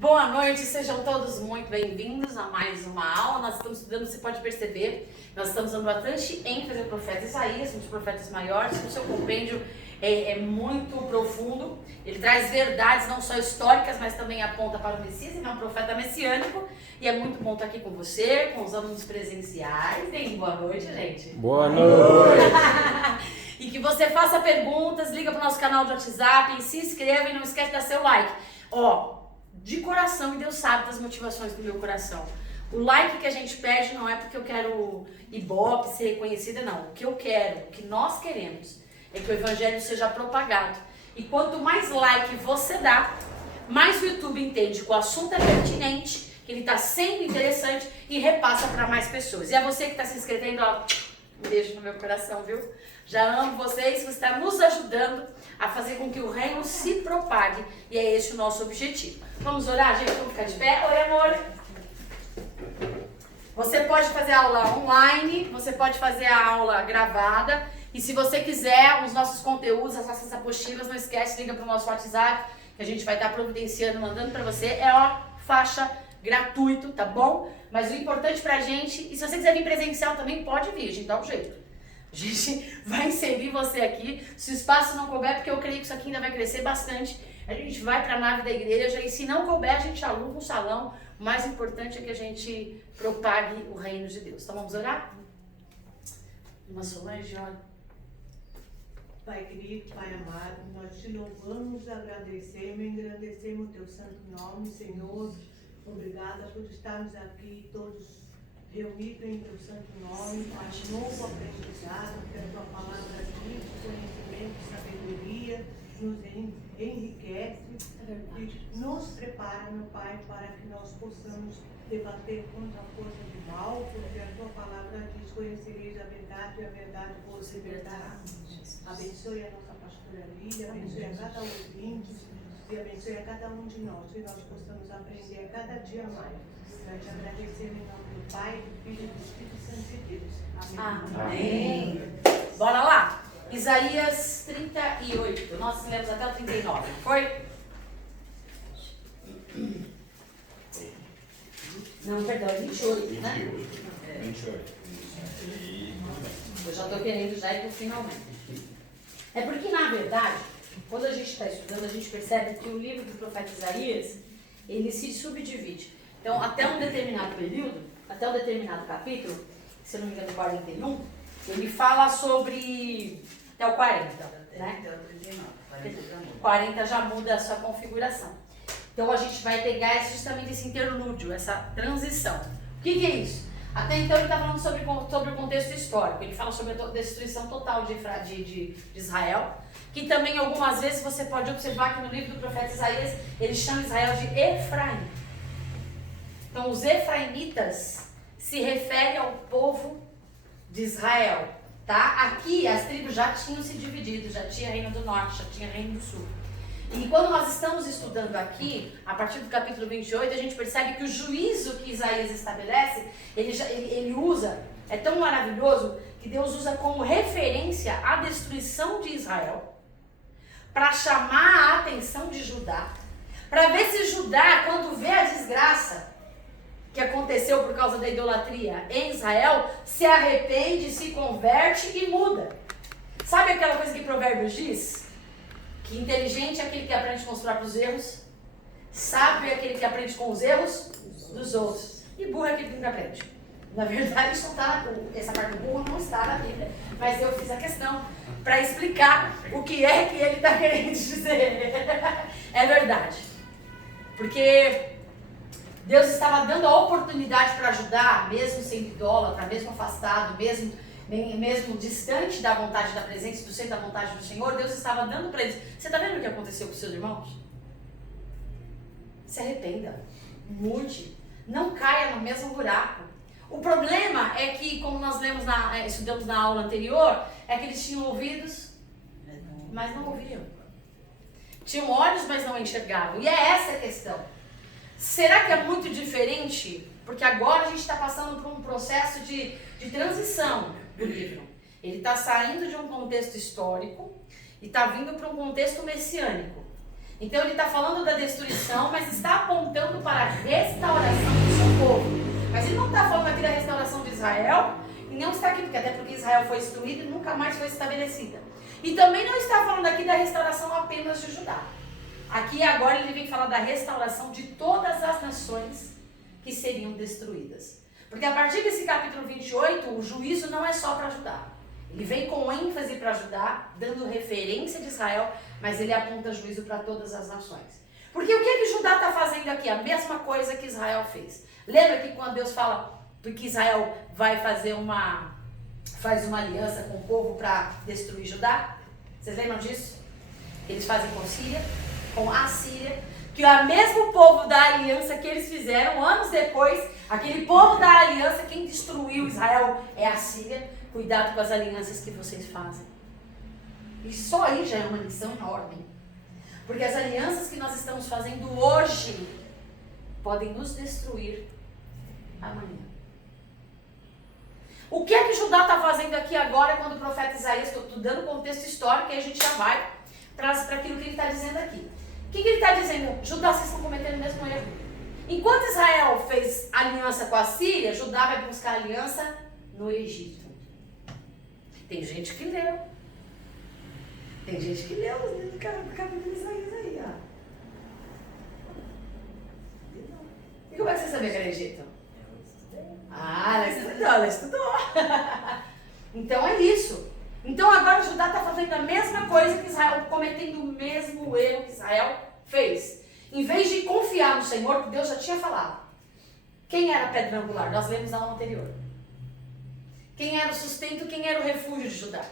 Boa noite, sejam todos muito bem-vindos a mais uma aula. Nós estamos estudando, você pode perceber, nós estamos dando bastante ênfase ao profeta Isaías, um dos profetas maiores. O seu compêndio é muito profundo, ele traz verdades não só históricas, mas também aponta para o Messias. Ele é um profeta messiânico e é muito bom estar aqui com você, com os alunos presenciais. E boa noite, gente. Boa noite. E que você faça perguntas, liga para o nosso canal de WhatsApp, se inscreva e não esquece de dar seu like. De coração, e Deus sabe das motivações do meu coração. O like que a gente pede não é porque eu quero ibope, ser reconhecida, não. O que eu quero, o que nós queremos, é que o evangelho seja propagado. E quanto mais like você dá, mais o YouTube entende que o assunto é pertinente, que ele está sendo interessante e repassa para mais pessoas. E a você que está se inscrevendo, um beijo no meu coração, viu? Já amo vocês, você está nos ajudando a fazer com que o reino se propague. E é esse o nosso objetivo. Vamos orar, gente? Vamos ficar de pé? Oi, amor. Você pode fazer a aula online, você pode fazer a aula gravada. E se você quiser os nossos conteúdos, as nossas apostilas, não esquece, liga para o nosso WhatsApp, que a gente vai estar providenciando, mandando para você. É faixa gratuito, tá bom? Mas o importante pra gente, e se você quiser vir presencial também, pode vir, a gente dá um jeito. A gente vai inserir você aqui, se o espaço não couber, porque eu creio que isso aqui ainda vai crescer bastante. A gente vai para a nave da igreja e se não couber, a gente aluga um salão. O mais importante é que a gente propague o reino de Deus. Então vamos orar? Uma Solange, ora. Pai querido, Pai amado, nós te louvamos, agradecemos e engrandecemos o teu santo nome, Senhor. Obrigada por estarmos aqui todos reunidos em teu santo nome, Pai, novo aprendizado, que a tua palavra diz, conhecimento, sabedoria, nos enriquece e nos prepara, meu Pai, para que nós possamos debater contra a força do mal, porque a tua palavra diz, conhecereis a verdade e a verdade vos libertará. Abençoe a nossa pastora Lília, abençoe a cada ouvinte e abençoe a cada um de nós, que nós possamos aprender a cada dia mais. Nós te agradecemos em nome do Pai, do Filho e do Espírito Santo de Deus. Amém. Amém. Bora lá. Isaías 38. Nós lemos até o 39. Foi? Não, perdão, 28, né? 28. Eu já estou querendo já ir para o finalmente. É porque, na verdade, quando a gente está estudando, a gente percebe que o livro do profeta Isaías, ele se subdivide. Então, até um determinado período, até um determinado capítulo, se eu não me engano, 41, ele fala sobre... até o 40, né? 40 já muda a sua configuração. Então, a gente vai pegar justamente esse interlúdio, essa transição. O que é isso? Até então, ele está falando sobre o contexto histórico. Ele fala sobre a destruição total de Israel, que também, algumas vezes, você pode observar que no livro do profeta Isaías, ele chama Israel de Efraim. Então, os efraimitas se referem ao povo de Israel, tá? Aqui, as tribos já tinham se dividido, já tinha reino do norte, já tinha reino do sul. E quando nós estamos estudando aqui, a partir do capítulo 28, a gente percebe que o juízo que Isaías estabelece, ele usa, é tão maravilhoso, que Deus usa como referência a destruição de Israel, para chamar a atenção de Judá, para ver se Judá, quando vê a desgraça que aconteceu por causa da idolatria em Israel, se arrepende, se converte e muda. Sabe aquela coisa que Provérbios diz? Que inteligente é aquele que aprende com os próprios erros, sábio é aquele que aprende com os erros dos outros, e burro é aquele que nunca aprende. Na verdade, isso não tá, essa parte do burro não está na Bíblia, mas eu fiz a questão para explicar o que é que ele está querendo dizer. É verdade. Porque Deus estava dando a oportunidade para ajudar, mesmo sendo idólatra, mesmo afastado, mesmo distante da vontade da presença, do centro da vontade do Senhor, Deus estava dando para eles. Você está vendo o que aconteceu com seus irmãos? Se arrependa, mude, não caia no mesmo buraco. O problema é que, como nós estudamos na aula anterior, é que eles tinham ouvidos, mas não ouviam. Tinham olhos, mas não enxergavam. E é essa a questão. Será que é muito diferente? Porque agora a gente está passando por um processo de transição do livro. Ele está saindo de um contexto histórico e está vindo para um contexto messiânico. Então ele está falando da destruição, mas está apontando Israel e não está aqui, porque até porque Israel foi destruída e nunca mais foi estabelecida. E também não está falando aqui da restauração apenas de Judá. Aqui agora ele vem falar da restauração de todas as nações que seriam destruídas. Porque a partir desse capítulo 28, o juízo não é só para Judá. Ele vem com ênfase para Judá, dando referência de Israel, mas ele aponta juízo para todas as nações. Porque o que Judá está fazendo aqui? A mesma coisa que Israel fez. Lembra que quando Deus fala que Israel vai faz uma aliança com o povo para destruir Judá? Vocês lembram disso? Eles fazem com Síria, com a Síria, que é o mesmo povo da aliança que eles fizeram anos depois, aquele povo da aliança, quem destruiu Israel é a Síria. Cuidado com as alianças que vocês fazem. E só aí já é uma lição enorme. Porque as alianças que nós estamos fazendo hoje podem nos destruir amanhã. O que é que Judá está fazendo aqui agora quando o profeta Isaías, estou dando contexto histórico e a gente já vai para aquilo que ele está dizendo aqui. O que ele está dizendo? Judá, vocês estão cometendo o mesmo erro. Enquanto Israel fez aliança com a Síria, Judá vai buscar aliança no Egito. Tem gente que leu. Tem gente que leu o capítulo de Isaías aí, ó. E como é que você sabia que era Egito? Ela estudou. Então é isso. Então agora Judá está fazendo a mesma coisa que Israel, cometendo o mesmo erro que Israel fez. Em vez de confiar no Senhor, que Deus já tinha falado. Quem era a pedra angular? Nós lemos na aula anterior. Quem era o sustento, quem era o refúgio de Judá?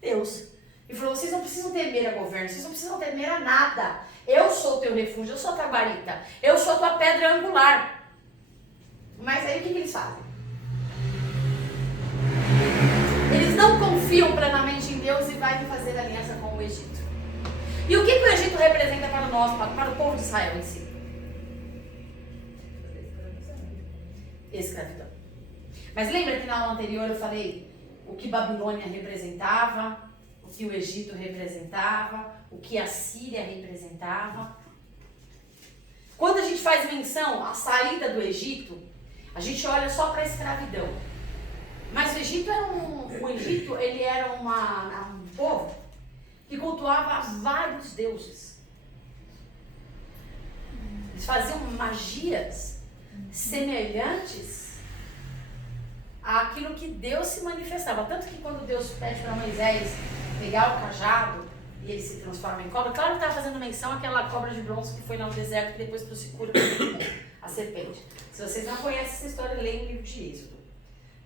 Deus. E falou, vocês não precisam temer a governo, vocês não precisam temer a nada. Eu sou o teu refúgio, eu sou a tua guarita, eu sou a tua pedra angular. Mas aí o que eles fazem? Eles não confiam plenamente em Deus e vai fazer aliança com o Egito. E o que o Egito representa para nós, para o povo de Israel em si? Escravidão. Mas lembra que na aula anterior eu falei o que Babilônia representava, o que o Egito representava, o que a Síria representava? Quando a gente faz menção à saída do Egito, a gente olha só para a escravidão. Mas o Egito ele era um povo que cultuava vários deuses. Eles faziam magias semelhantes àquilo que Deus se manifestava. Tanto que quando Deus pede para Moisés pegar o cajado e ele se transforma em cobra, claro que estava fazendo menção àquela cobra de bronze que foi lá no deserto e depois crucificou a serpente. Se vocês não conhecem essa história, leiam o livro de Êxodo.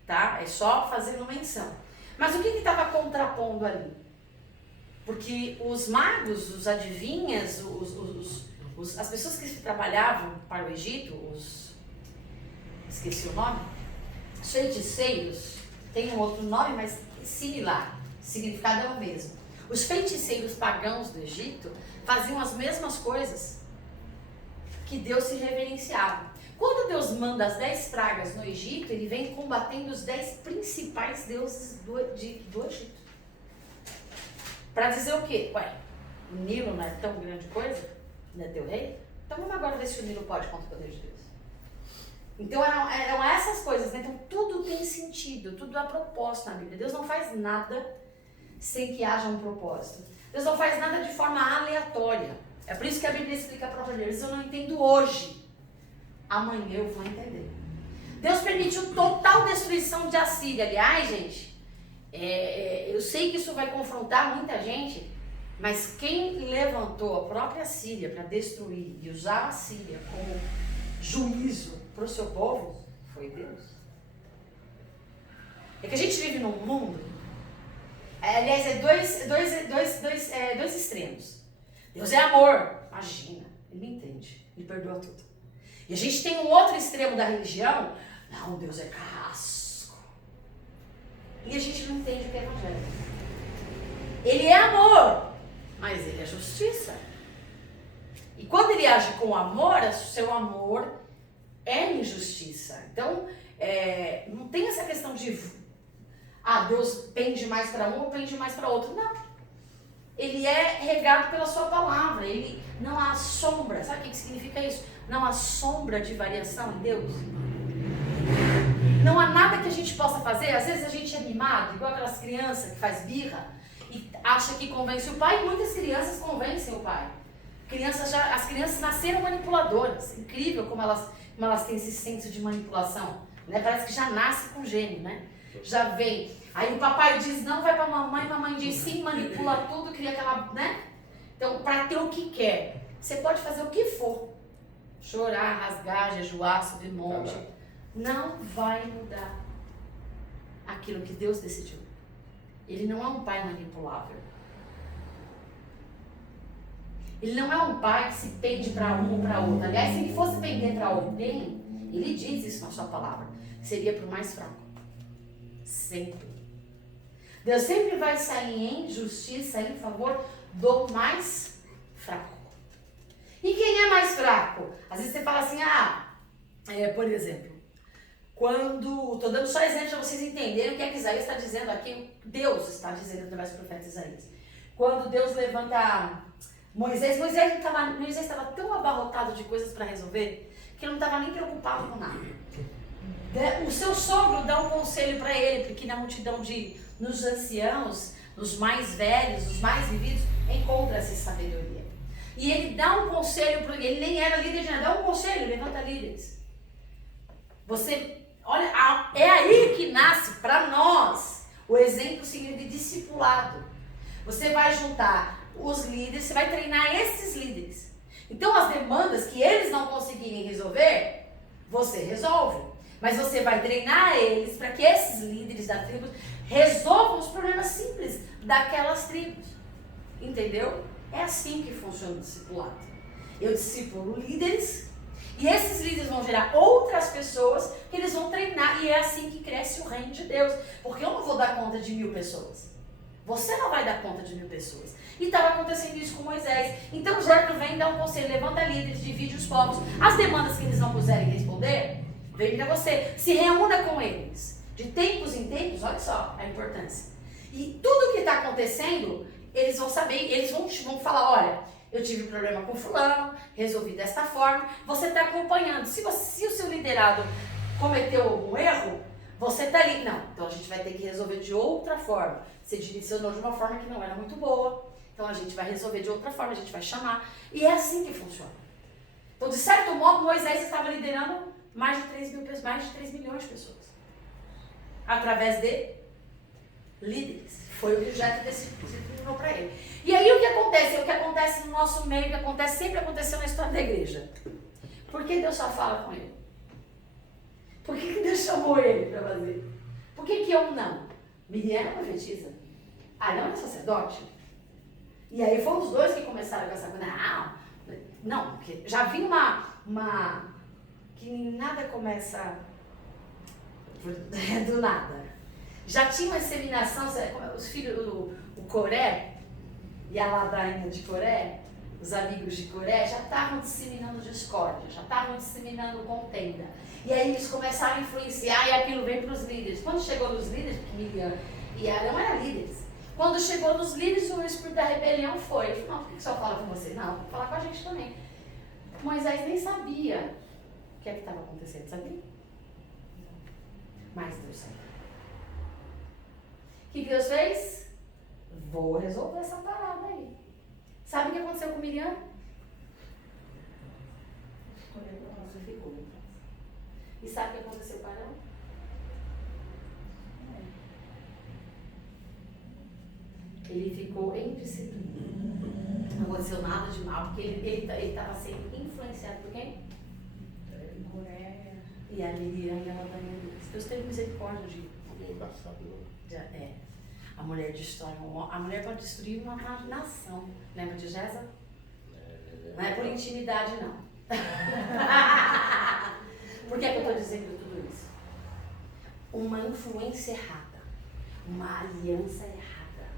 Tá? É só fazendo menção. Mas o que estava contrapondo ali? Porque os magos, os adivinhas, as pessoas que trabalhavam para o Egito, esqueci o nome, os feiticeiros, tem um outro nome, mas similar, o significado é o mesmo. Os feiticeiros pagãos do Egito faziam as mesmas coisas que Deus se reverenciava. Quando Deus manda as 10 pragas no Egito, ele vem combatendo os 10 principais deuses do Egito. Para dizer o quê? Ué, o Nilo não é tão grande coisa? Não é teu rei? Então vamos agora ver se o Nilo pode contra o poder de Deus. Então eram essas coisas, né? Então tudo tem sentido, tudo há propósito na Bíblia. Deus não faz nada sem que haja um propósito. Deus não faz nada de forma aleatória. É por isso que a Bíblia explica para Deus, eu não entendo hoje. Amanhã eu vou entender. Deus permitiu total destruição de Assíria. Aliás, gente, eu sei que isso vai confrontar muita gente, mas quem levantou a própria Síria para destruir e usar a Síria como juízo para o seu povo foi Deus. É que a gente vive num mundo, aliás, dois extremos. Deus é amor, imagina, ele me entende, ele perdoa tudo. E a gente tem um outro extremo da religião, não, Deus é carrasco. E a gente não entende o que é evangelho. Ele é amor, mas ele é justiça. E quando ele age com amor, o seu amor é injustiça. Então, não tem essa questão de, Deus pende mais para um ou pende mais para outro. Não. Ele é regado pela sua palavra. Ele não há sombra. Sabe o que significa isso? Não há sombra de variação em Deus. Não há nada que a gente possa fazer. Às vezes a gente é mimado, igual aquelas crianças que faz birra e acha que convence o pai. E muitas crianças convencem o pai. As crianças nasceram manipuladoras. Incrível como elas têm esse senso de manipulação. Né? Parece que já nasce com gênio, né? Já vem. Aí o papai diz não, vai pra mamãe diz sim, manipula tudo, cria aquela, né? Então, para ter o que quer, você pode fazer o que for. Chorar, rasgar, jejuar, subir monte. Não vai mudar aquilo que Deus decidiu. Ele não é um pai manipulável. Ele não é um pai que se pende para um ou para outro. Aliás, se ele fosse pender para alguém, ele diz isso na sua palavra, seria para o mais fraco. Sempre. Deus sempre vai sair em justiça, em favor do mais fraco. E quem é mais fraco? Às vezes você fala assim, por exemplo, estou dando só exemplo para vocês entenderem o que é que Isaías está dizendo aqui, Deus está dizendo através do profeta Isaías. Quando Deus levanta Moisés estava tão abarrotado de coisas para resolver que ele não estava nem preocupado com nada. O seu sogro dá um conselho para ele, porque na multidão nos anciãos, nos mais velhos, nos mais vividos, encontra-se sabedoria. E ele dá um conselho para ele, ele nem era líder de nada, dá um conselho, levanta líderes. Olha, é aí que nasce para nós o exemplo seguinte de discipulado. Você vai juntar os líderes, você vai treinar esses líderes. Então as demandas que eles não conseguirem resolver, você resolve. Mas você vai treinar eles para que esses líderes da tribo resolvam os problemas simples daquelas tribos. Entendeu? É assim que funciona o discipulado. Eu discipulo líderes e esses líderes vão gerar outras pessoas que eles vão treinar. E é assim que cresce o reino de Deus. Porque eu não vou dar conta de 1000 pessoas. Você não vai dar conta de 1000 pessoas. E estava acontecendo isso com Moisés. Então o Jordão vem dar um conselho, levanta líderes, divide os povos. As demandas que eles não puderem responder, vem para você. Se reúna com eles. De tempos em tempos, olha só a importância. E tudo que está acontecendo, eles vão saber, eles vão falar, olha, eu tive problema com fulano, resolvi desta forma. Você está acompanhando. Se o seu liderado cometeu algum erro, você está ali. Não, então a gente vai ter que resolver de outra forma. Você direcionou de uma forma que não era muito boa. Então a gente vai resolver de outra forma, a gente vai chamar. E é assim que funciona. Então, de certo modo, Moisés estava liderando mais de 3 milhões de pessoas. Através de líderes. Foi o que o Jetro decidiu para ele. E aí o que acontece? O que acontece no nosso meio, o que sempre aconteceu na história da igreja. Por que Deus só fala com ele? Por que Deus chamou ele para fazer? Por que eu não? Miriam era profetisa. Arão era sacerdote. E aí foram os dois que começaram com essa coisa. Não, porque já vinha uma que nada começa do nada. Já tinha uma inseminação, os filhos, o Coré e a ladainha de Coré, os amigos de Coré, já estavam disseminando discórdia, já estavam disseminando contenda. E aí eles começaram a influenciar e aquilo veio para os líderes. Quando chegou nos líderes, porque Miriam e Arão eram líderes, quando chegou nos líderes, o espírito da rebelião foi. Ele falou, não, por que só fala com você? Não, vou falar com a gente também. Moisés nem sabia o que é que estava acontecendo, sabia? Mas Deus sabia. O que Deus fez? Vou resolver essa parada aí. Sabe o que aconteceu com Miriam? Ficou. E sabe o que aconteceu com Arão? Ele ficou em disciplina. Não aconteceu nada de mal, porque ele estava sendo influenciado por quem? Coré. E a Miriam e a ladainha deles. Deus teve misericórdia de a mulher destrói a mulher pode destruir uma nação. Lembra de Jéssica? Não é por intimidade, não. Por que é que eu estou dizendo tudo isso? Uma influência errada, uma aliança errada,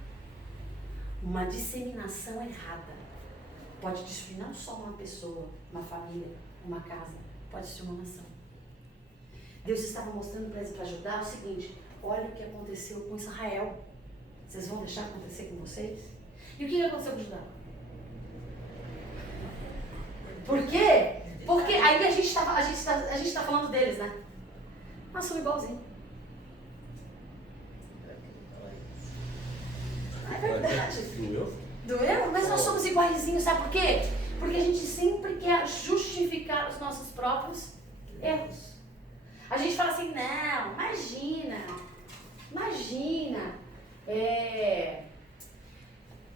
uma disseminação errada pode destruir não só uma pessoa, uma família, uma casa, pode destruir uma nação. Deus estava mostrando para ajudar o seguinte: olha o que aconteceu com Israel. Vocês vão deixar acontecer com vocês? E o que aconteceu com Judá? Por quê? Porque aí a gente está falando deles, né? Nós somos igualzinhos. É verdade. Doeu? Mas nós somos iguaizinhos, sabe por quê? Porque a gente sempre quer justificar os nossos próprios erros. A gente fala assim, não, imagina,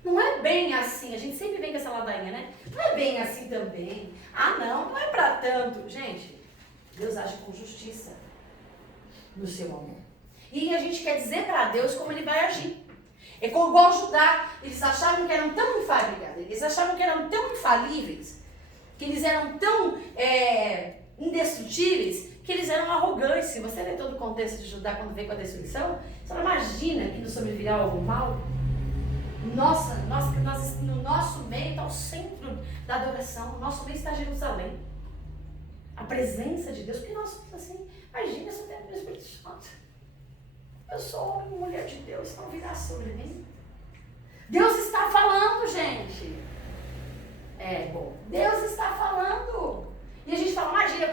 não é bem assim, a gente sempre vem com essa ladainha, né? Não é bem assim também. Ah, não é pra tanto. Gente, Deus age com justiça no seu amor. E a gente quer dizer pra Deus como Ele vai agir. É como igual Judá, eles achavam que eram tão infalíveis, eles achavam que eram tão infalíveis, que eles eram tão indestrutíveis, que eles eram arrogantes. Se você vê todo o contexto de Judá quando veio com a destruição, você não imagina que nos sobrevirá algo mal? No nosso meio está o centro da adoração, no nosso meio está Jerusalém. A presença de Deus, porque nós somos assim, imagina se eu tenho o Espírito Santo. Eu sou homem e mulher de Deus, não virá sobre mim. Deus está falando, gente. Deus está falando. E a gente fala, imagina,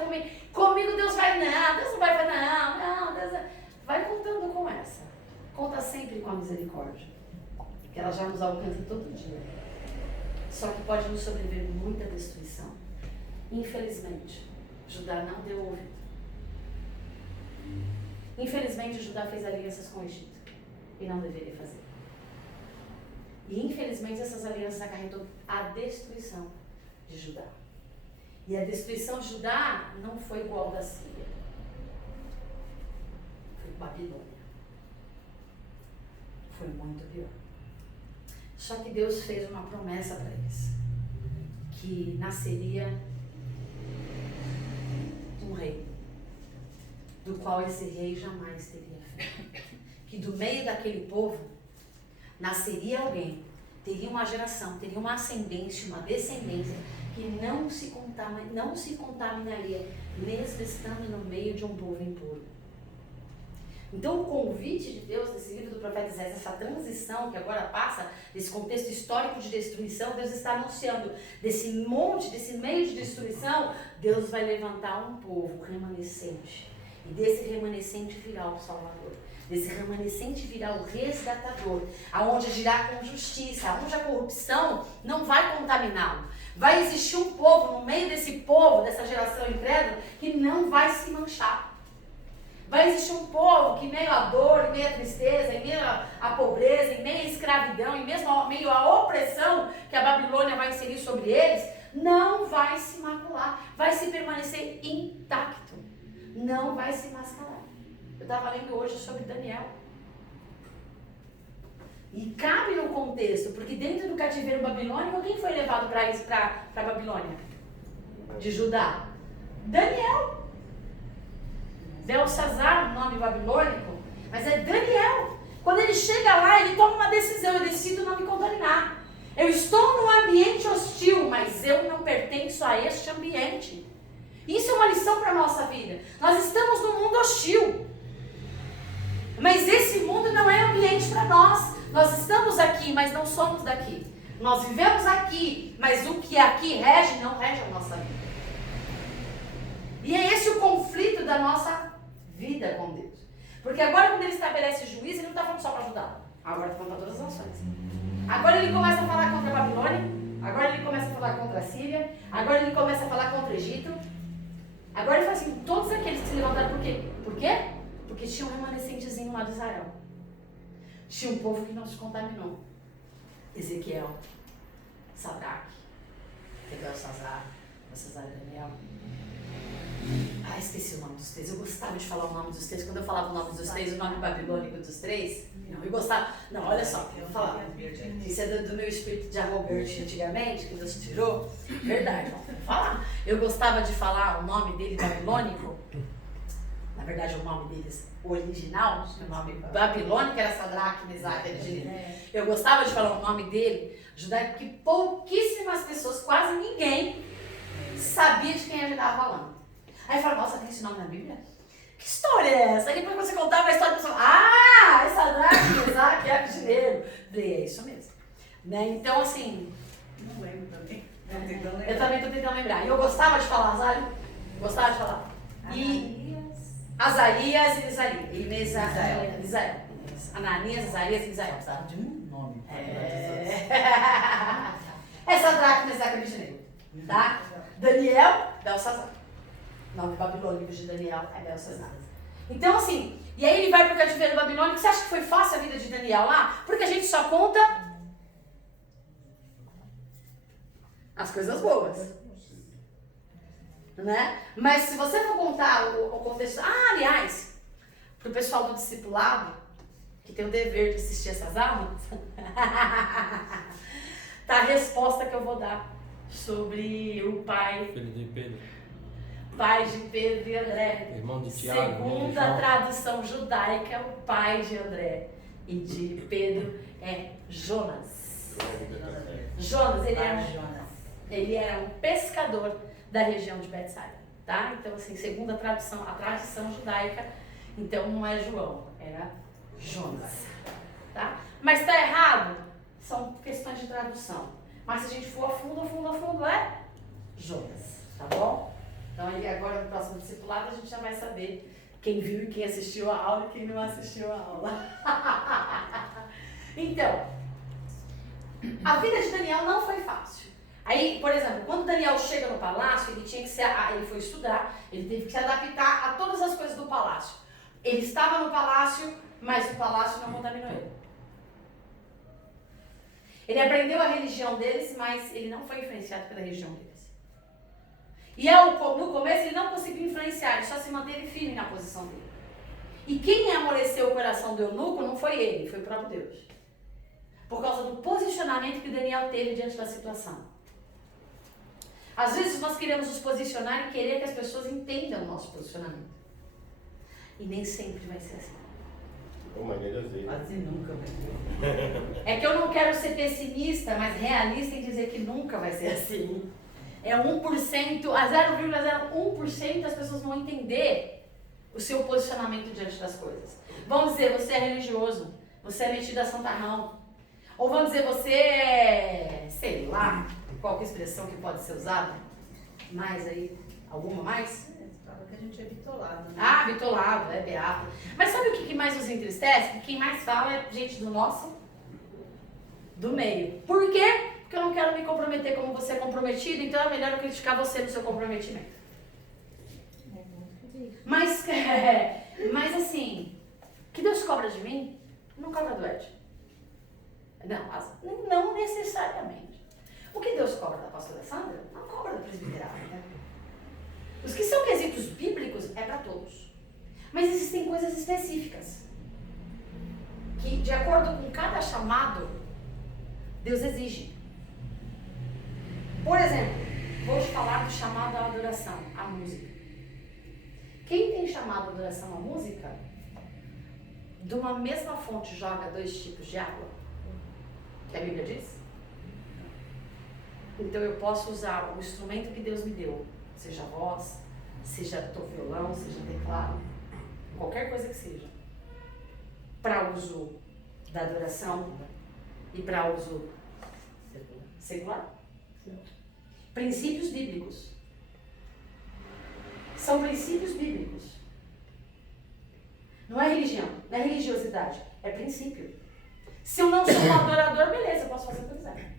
comigo Deus vai, não, Deus não vai fazer, não, Deus vai contando com essa. Conta sempre com a misericórdia, que ela já nos alcança todo dia. Só que pode nos sobreviver muita destruição. Infelizmente, Judá não deu ouvido. Infelizmente, Judá fez alianças com o Egito e não deveria fazer. E infelizmente essas alianças acarretou a destruição de Judá. E a destruição de Judá não foi igual da Síria. Foi Babilônia. Foi muito pior. Só que Deus fez uma promessa para eles. Que nasceria um rei, do qual esse rei jamais teria fé. Que do meio daquele povo nasceria alguém, teria uma geração, teria uma ascendência, uma descendência, que não se contaminaria, mesmo estando no meio de um povo impuro. Então o convite de Deus nesse livro do profeta Isaías, essa transição que agora passa, desse contexto histórico de destruição, Deus está anunciando desse meio de destruição, Deus vai levantar um povo remanescente. E desse remanescente virá o Salvador. Desse remanescente virá o resgatador, aonde agirá com justiça, aonde a corrupção não vai contaminá-lo. Vai existir um povo no meio desse povo, dessa geração incrédula, que não vai se manchar. Vai existir um povo que, em meio à dor, em meio à tristeza, em meio à pobreza, em meio à escravidão, em meio à opressão que a Babilônia vai inserir sobre eles, não vai se macular, vai se permanecer intacto, não vai se mascarar. Eu estava lendo hoje sobre Daniel. E cabe no contexto, porque dentro do cativeiro babilônico, quem foi levado para a Babilônia? De Judá? Daniel. Belsazar, nome babilônico, mas é Daniel. Quando ele chega lá, ele toma uma decisão, eu decido não me contaminar. Eu estou num ambiente hostil, mas eu não pertenço a este ambiente. Isso é uma lição para a nossa vida. Nós estamos num mundo hostil, mas esse mundo não é ambiente para nós. Nós estamos aqui, mas não somos daqui. Nós vivemos aqui, mas o que aqui rege, não rege a nossa vida. E é esse o conflito da nossa vida com Deus. Porque agora quando ele estabelece juízo, ele não está falando só para ajudar. Agora está falando para todas as nações. Agora ele começa a falar contra a Babilônia. Agora ele começa a falar contra a Síria. Agora ele começa a falar contra o Egito. Agora ele fala assim, todos aqueles que se levantaram, por quê? Por quê? Porque tinha um remanescentezinho lá de Israel. Tinha um povo que não se contaminou. Ezequiel, Sadraque, Belsazar, e Daniel. Esqueci o nome dos três. Eu gostava de falar o nome dos três. Quando eu falava o nome dos três, o nome babilônico dos três, eu gostava. Não, olha só, eu vou falar. Isso é do meu espírito de arrogante antigamente, que Deus tirou. Verdade, vou falar. Eu gostava de falar o nome dele babilônico. Na verdade, o nome deles original, o nome babilônico era Sadraque, Mesaque, Abednego. Eu gostava de falar o nome dele, judaico, que pouquíssimas pessoas, quase ninguém, sabia de quem ele estava falando. Aí eu falava, nossa, tem esse nome na Bíblia? Que história é essa? Aí depois você contava a história, a pessoa é Sadraque, Mesaque, Abednego. Falei, é isso mesmo. Né? Então, assim... Não lembro também. Eu também estou tentando lembrar. E eu gostava de falar, sabe? Gostava de falar. Azarias e Misael. Ananias, Azarias e Misael. Precisava de um nome. É Sadraque, Mesaque e Abednego. Tá? Daniel, Belsazar. O nome babilônico de Daniel é Belsazar. Então, assim, e aí ele vai para o cativeiro babilônico. Você acha que foi fácil a vida de Daniel lá? Porque a gente só conta as coisas boas. Né? Mas se você for contar o contexto... aliás, para o pessoal do discipulado, que tem o dever de assistir essas aulas, tá a resposta que eu vou dar sobre o pai... Filho de Pedro. Pai de Pedro e André. Irmão de Tiago. Segundo a tradução judaica, o pai de André e de Pedro é Jonas. Jonas, ele era um pescador da região de Betsaida, tá? Então, assim, segundo a tradição judaica, então não é João, era Jonas, tá? Mas tá errado? São questões de tradução. Mas se a gente for a fundo, é Jonas, tá bom? Então, aí agora no próximo discipulado a gente já vai saber quem viu e quem assistiu a aula e quem não assistiu a aula. Então, a vida de Daniel não foi fácil. Aí, por exemplo, quando Daniel chega no palácio, ele foi estudar, ele teve que se adaptar a todas as coisas do palácio. Ele estava no palácio, mas o palácio não contaminou ele. Ele aprendeu a religião deles, mas ele não foi influenciado pela religião deles. E no começo ele não conseguiu influenciar, ele só se manteve firme na posição dele. E quem amoleceu o coração do eunuco não foi ele, foi o próprio Deus. Por causa do posicionamento que Daniel teve diante da situação. Às vezes nós queremos nos posicionar e querer que as pessoas entendam o nosso posicionamento. E nem sempre vai ser assim. Quase nunca vai ser. É que eu não quero ser pessimista, mas realista em dizer que nunca vai ser assim. É 1%, a 0,01% das pessoas vão entender o seu posicionamento diante das coisas. Vão dizer, você é religioso, você é metido a santarrão. Ou vão dizer, você é, sei lá, qual que é a expressão que pode ser usada? Mais aí? Alguma mais? Fala que a gente é bitolado, né? Ah, bitolado, é beato. Mas sabe o que mais nos entristece? Quem mais fala é gente do meio. Por quê? Porque eu não quero me comprometer como você é comprometido, então é melhor eu criticar você no seu comprometimento. Mas assim, que Deus cobra de mim, não cobra do Ed. Não necessariamente. O que Deus cobra da pastora Sandra, não cobra do presbiterado. Né? Os que são quesitos bíblicos é para todos. Mas existem coisas específicas que, de acordo com cada chamado, Deus exige. Por exemplo, vou te falar do chamado à adoração, à música. Quem tem chamado à adoração à música, de uma mesma fonte joga 2 tipos de água? Que a Bíblia diz? Então eu posso usar o instrumento que Deus me deu, seja voz, seja violão, seja teclado, qualquer coisa que seja, para uso da adoração e para uso secular. Princípios bíblicos. São princípios bíblicos. Não é religião, não é religiosidade, é princípio. Se eu não sou um adorador, beleza, eu posso fazer o que eu quiser.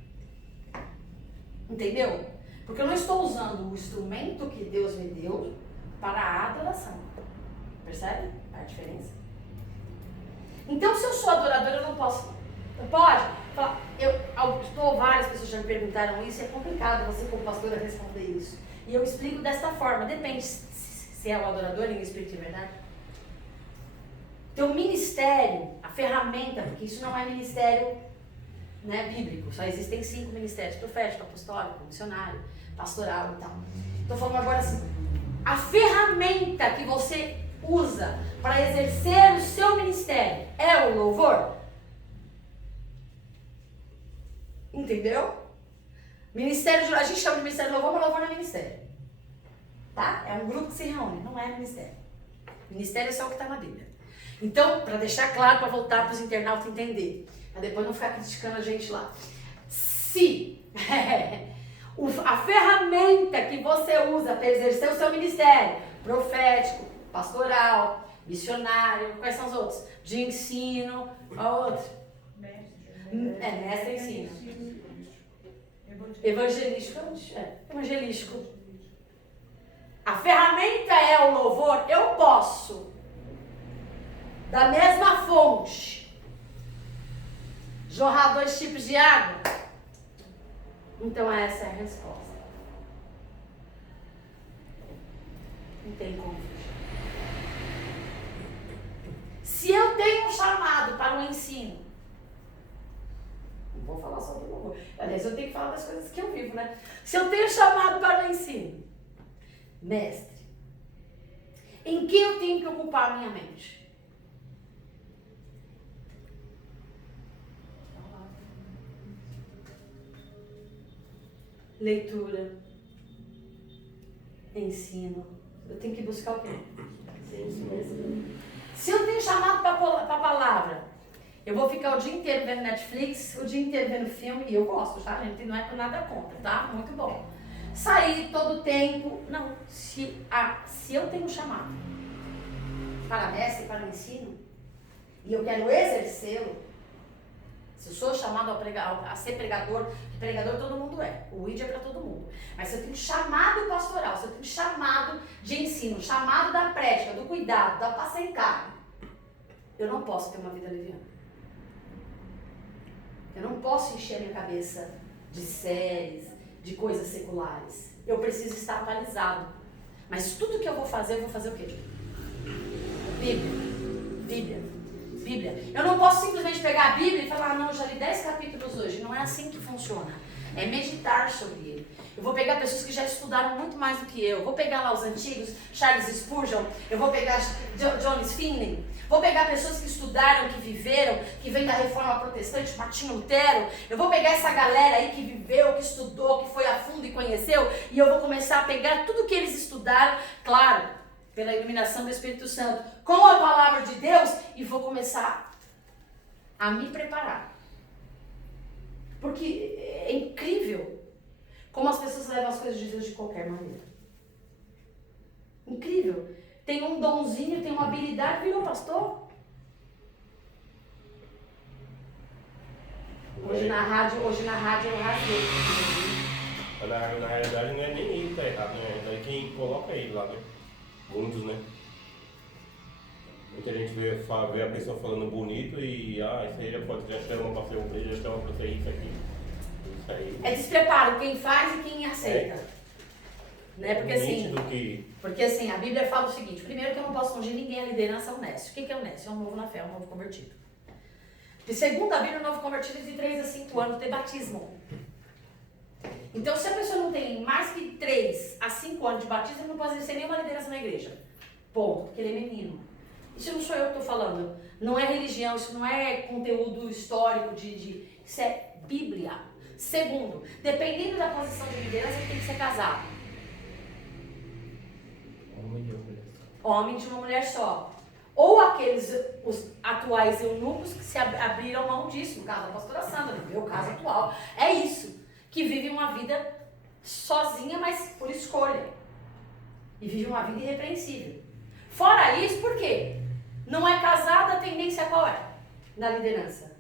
Entendeu? Porque eu não estou usando o instrumento que Deus me deu para a adoração. Percebe a diferença? Então, se eu sou adorador, eu não posso. Não pode? Várias pessoas já me perguntaram isso, é complicado você, como pastora, responder isso. E eu explico desta forma: depende se é o adorador em espírito e verdade. Teu ministério, a ferramenta, porque isso não é ministério, né, bíblico, só existem 5 ministérios: profético, apostólico, missionário, pastoral e tal. Estou falando agora assim: a ferramenta que você usa para exercer o seu ministério é o louvor? Entendeu? Ministério, a gente chama de ministério de louvor, mas louvor não é ministério. Tá? É um grupo que se reúne, não é ministério. Ministério é só o que está na Bíblia. Então, para deixar claro, para voltar para os internautas entender, para depois não ficar criticando a gente lá. Se a ferramenta que você usa para exercer o seu ministério, profético, pastoral, missionário, quais são os outros? De ensino, qual outro? Mestre ensina. Evangelístico. A ferramenta é o louvor, eu posso, da mesma fonte, jorrar 2 tipos de água. Então essa é a resposta. Não tem como fugir. Se eu tenho um chamado para o ensino, não vou falar só do louvor, aliás, eu tenho que falar das coisas que eu vivo, né? Se eu tenho chamado para o ensino, mestre, em que eu tenho que ocupar a minha mente? Leitura, ensino. Eu tenho que buscar o quê? Se eu tenho chamado para a palavra, eu vou ficar o dia inteiro vendo Netflix, o dia inteiro vendo filme, e eu gosto, tá, gente? Não é por nada contra, tá? Muito bom. Sair todo o tempo. Não, se eu tenho chamado para mestre, para o ensino, e eu quero exercê-lo, se eu sou chamado a ser pregador, pregador todo mundo é, o ID é para todo mundo. Mas se eu tenho chamado pastoral, se eu tenho chamado de ensino, chamado da prédica, do cuidado, do apacentar, eu não posso ter uma vida leviana. Eu não posso encher a minha cabeça de séries, de coisas seculares. Eu preciso estar atualizado. Mas tudo que eu vou fazer o quê? Bíblia. Eu não posso simplesmente pegar a Bíblia e falar, não, eu já li 10 capítulos hoje. Não é assim que funciona. É meditar sobre ele. Eu vou pegar pessoas que já estudaram muito mais do que eu. Vou pegar lá os antigos, Charles Spurgeon. Eu vou pegar Jones Finney. Vou pegar pessoas que estudaram, que viveram, que vêm da Reforma Protestante, Martinho Lutero. Eu vou pegar essa galera aí que viveu, que estudou, que foi a fundo e conheceu. E eu vou começar a pegar tudo que eles estudaram, claro, pela iluminação do Espírito Santo, com a palavra de Deus, e vou começar a me preparar. Porque é incrível como as pessoas levam as coisas de Deus de qualquer maneira. Incrível. Tem um donzinho, tem uma habilidade, virou pastor. Hoje na rádio eu rasguei. Na realidade não é nem ele que tá errado, né? É quem coloca ele lá, né? Muitos, né? Muita gente vê a pessoa falando bonito e isso aí já chama pra ser um beijo, já chama pra ser isso aqui. Isso aí. É despreparo, quem faz e quem aceita. Né? Porque assim, a Bíblia fala o seguinte, primeiro que eu não posso ungir ninguém a liderança é o Nécio. O que é o Nécio? É um novo na fé, é um novo convertido. E segundo a Bíblia, o novo convertido é de 3 a 5 anos de batismo. Então, se a pessoa não tem mais que 3 a 5 anos de batismo, ele não pode exercer nenhuma liderança na igreja. Ponto, porque ele é menino. Isso não sou eu que estou falando. Não é religião, isso não é conteúdo histórico isso é Bíblia. Segundo, dependendo da posição de liderança, ele tem que ser casado. Homem de uma mulher só. Ou os atuais eunucos que se abriram mão disso, no caso da pastora Sandra, no meu caso atual, é isso, que vive uma vida sozinha, mas por escolha. E vive uma vida irrepreensível. Fora isso, por quê? Não é casado, a tendência qual é? Na liderança.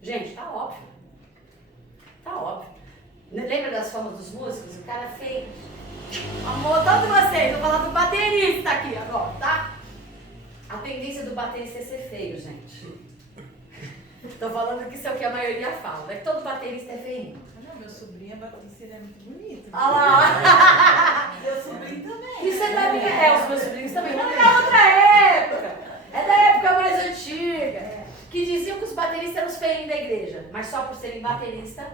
Gente, tá óbvio. Tá óbvio. Lembra das famas dos músicos? O cara feio. Amor, todos vocês, vou falar do baterista aqui agora, tá? A tendência do baterista é ser feio, gente. Tô falando que isso é o que a maioria fala, né? Todo baterista é feio. Não, meu sobrinho é baterista, ele é muito bonito. Olha lá. Meu sobrinho também. Isso é da minha... os meus sobrinhos também. Não é da outra época. É da época mais antiga. Que diziam que os bateristas eram os feinhos da igreja. Mas só por serem bateristas,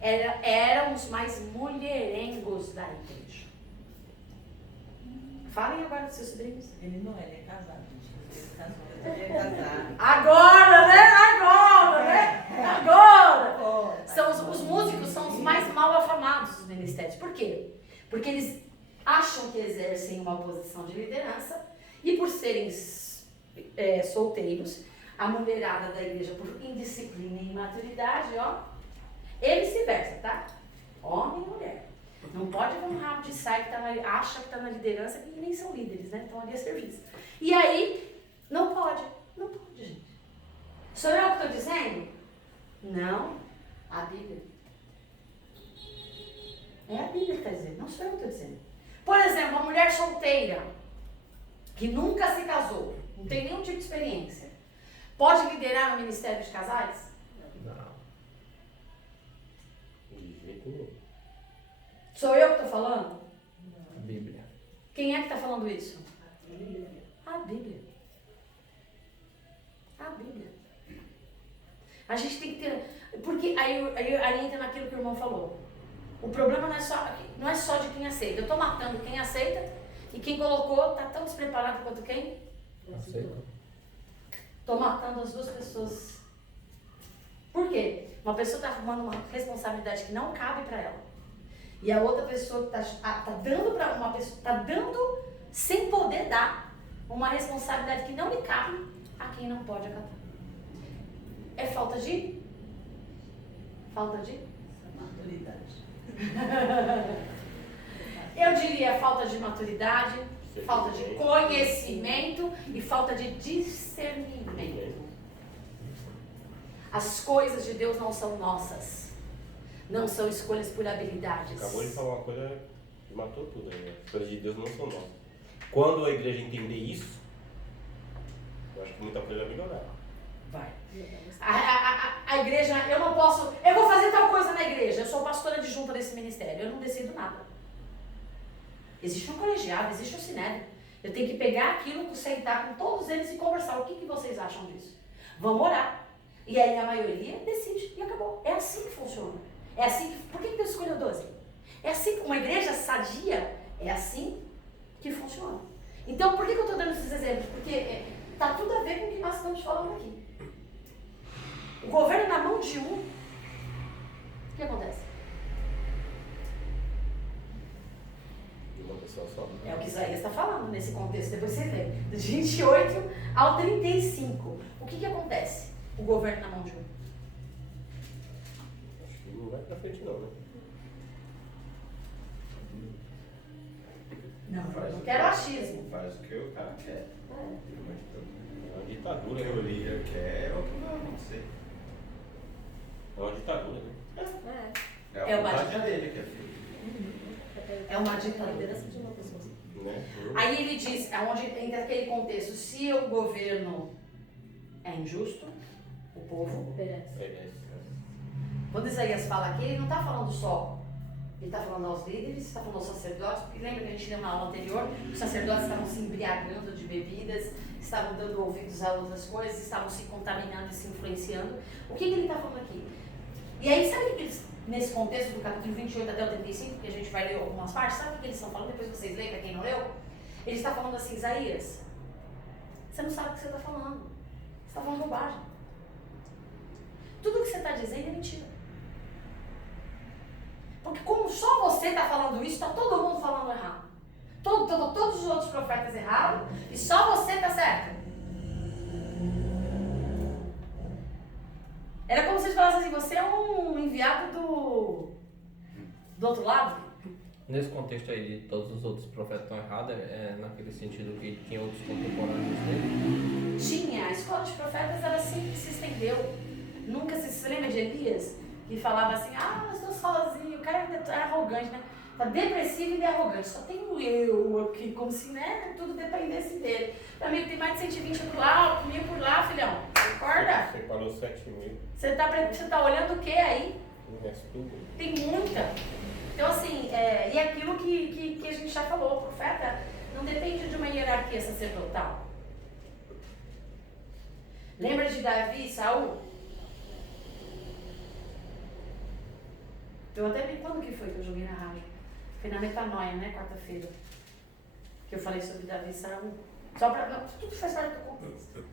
eram os mais mulherengos da igreja. Falem agora dos seus sobrinhos. Ele não é, ele é casado. Ele é casado. Agora, né? Agora! Os músicos são os mais mal afamados dos ministérios. Por quê? Porque eles acham que exercem uma posição de liderança e por serem solteiros, a mulherada da igreja, por indisciplina e imaturidade, e vice-versa, tá? Homem e mulher. Não pode ver um rabo de saia que acha que está na liderança e nem são líderes, né? Estão ali a serviço. E aí, não pode, gente. Sou eu que estou dizendo? Não, a Bíblia. É a Bíblia que está dizendo, não sou eu que estou dizendo. Por exemplo, uma mulher solteira, que nunca se casou, não tem nenhum tipo de experiência, pode liderar no ministério de casais? Não. De jeito nenhum. Sou eu que estou falando? A Bíblia. Quem é que está falando isso? A Bíblia. A Bíblia. A gente tem que ter... Porque aí entra naquilo que o irmão falou. O problema não é só de quem aceita. Eu estou matando quem aceita e quem colocou está tão despreparado quanto quem? Aceita. Estou matando as duas pessoas. Por quê? Uma pessoa está arrumando uma responsabilidade que não cabe para ela. E a outra pessoa está dando para uma pessoa, está dando sem poder dar uma responsabilidade que não lhe cabe a quem não pode acatar. É falta de Maturidade. Eu diria falta de maturidade, falta de conhecimento e falta de discernimento. As coisas de Deus não são nossas. Não são escolhas por habilidades. Acabou de falar uma coisa que matou tudo aí, né? As coisas de Deus não são nossas. Quando a igreja entender isso, eu acho que muita coisa vai melhorar. Vai. A igreja, eu não posso... Eu vou fazer tal coisa na igreja. Eu sou pastora adjunta desse ministério. Eu não decido nada. Existe um colegiado, existe um sinédrio. Eu tenho que pegar aquilo, sentar com todos eles e conversar. O que vocês acham disso? Vamos orar. E aí a maioria decide e acabou. É assim que funciona. É assim que... Por que Deus escolheu 12? É assim que uma igreja sadia, é assim que funciona. Então, por que eu estou dando esses exemplos? Porque está tudo a ver com o que nós estamos falando aqui. O governo na mão de um, o que acontece? De uma pessoa só. É o que Isaías está falando nesse contexto, depois você vê. Do 28 ao 35. O que acontece? O governo na mão de um. Acho que não vai pra frente não, né? Não, eu não quero achismo. Faz o que o cara quer. É uma ditadura, A né? teoria quer ou que vai acontecer. É uma ditadura, né? É a uma vontade ditadura. dele que é feita. É uma ditadura. Né? Aí ele diz, onde entra aquele contexto, se o governo é injusto, o povo... Quando Isaías fala aqui, ele não está falando só, ele está falando aos líderes, está falando aos sacerdotes, porque lembra que a gente deu na aula anterior, os sacerdotes estavam se embriagando de bebidas, estavam dando ouvidos a outras coisas, estavam se contaminando e se influenciando. O que ele está falando aqui? E aí, sabe o que eles, nesse contexto do capítulo 28 até o 35, que a gente vai ler algumas partes, sabe o que eles estão falando? Depois vocês leem, para quem não leu. Ele está falando assim, Isaías, você não sabe o que você está falando. Você está falando bobagem. Tudo o que você está dizendo é mentira. Porque como só você está falando isso, está todo mundo falando errado. Todos os outros profetas errados, e só você está certo. Era como se eles falassem assim, você é um enviado do outro lado. Nesse contexto aí de todos os outros profetas estão errados, naquele sentido que tinha outros contemporâneos dele? Tinha. A escola de profetas, ela sempre se estendeu. Nunca se lembra de Elias? Que falava assim, eu estou sozinho. O cara é arrogante, né? Tá depressivo e arrogante. Só tenho eu aqui, como se, né, tudo dependesse dele. Meu amigo, tem mais de 120 por lá, 1000 por lá, filhão. Acorda. Você falou 7.000. Você tá olhando o que aí? O resto tudo. Tem muita. Então, assim, e aquilo que a gente já falou, o profeta não depende de uma hierarquia sacerdotal. Lembra de Davi e Saul? Eu até vi quando que foi que eu joguei na rádio. Foi na Metanoia, né? Quarta-feira. Que eu falei sobre Davi e Saul. Só pra... Não, tudo faz parte do contexto.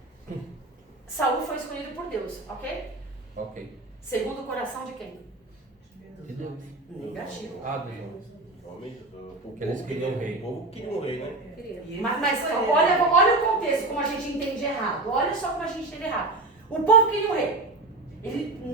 Saul foi escolhido por Deus, ok? Ok. Segundo o coração de quem? De Deus. Negativo. Que eles queriam um rei. O povo queria um rei, né? Mas olha o contexto, como a gente entende errado. Olha só como a gente entende errado. O povo queria um rei.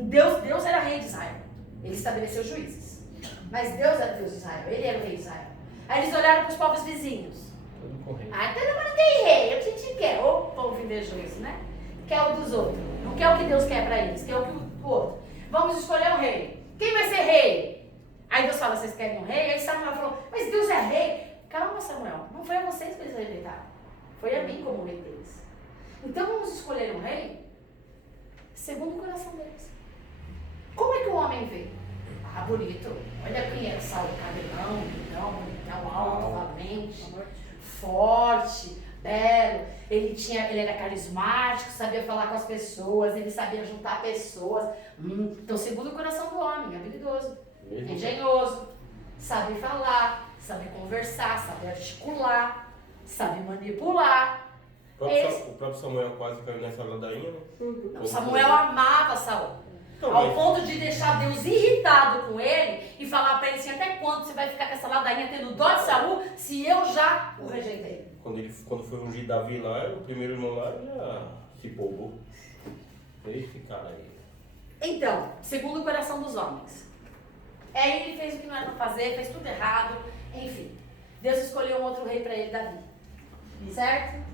Deus era rei de Israel. Ele estabeleceu juízes. Mas Deus é Deus de Israel, ele era o rei de Israel. Aí eles olharam para os povos vizinhos. Tudo com rei. Ah, todo mundo tem rei, o que a gente quer? Ô povo invejoso, né? Quer o dos outros. Não quer o que Deus quer para eles, quer o que o outro. Vamos escolher um rei. Quem vai ser rei? Aí Deus fala, vocês querem um rei? Aí Samuel falou, mas Deus é rei. Calma, Samuel, não foi a vocês que eles rejeitaram. Foi a mim como rei deles. Então vamos escolher um rei segundo o coração deles. Como é que o homem vê? Ah, bonito. Olha quem era Saul, cabelão, bonitão, alto, valente, forte, belo. Ele era carismático, sabia falar com as pessoas, ele sabia juntar pessoas. Então, segundo o coração do homem, habilidoso, engenhoso, sabe falar, sabe conversar, sabe articular, sabe manipular. O próprio Samuel quase caiu nessa ladainha, né? Não, Samuel amava Saul. Então, Ao ponto de deixar Deus irritado com ele e falar para ele assim, até quando você vai ficar com essa ladainha tendo dó de Saul se eu já o rejeitei? Quando foi ungir Davi lá, o primeiro irmão lá já se empolgou. Esse cara aí. Então, segundo o coração dos homens. Aí ele fez o que não era para fazer, fez tudo errado, enfim. Deus escolheu um outro rei para ele, Davi. Certo?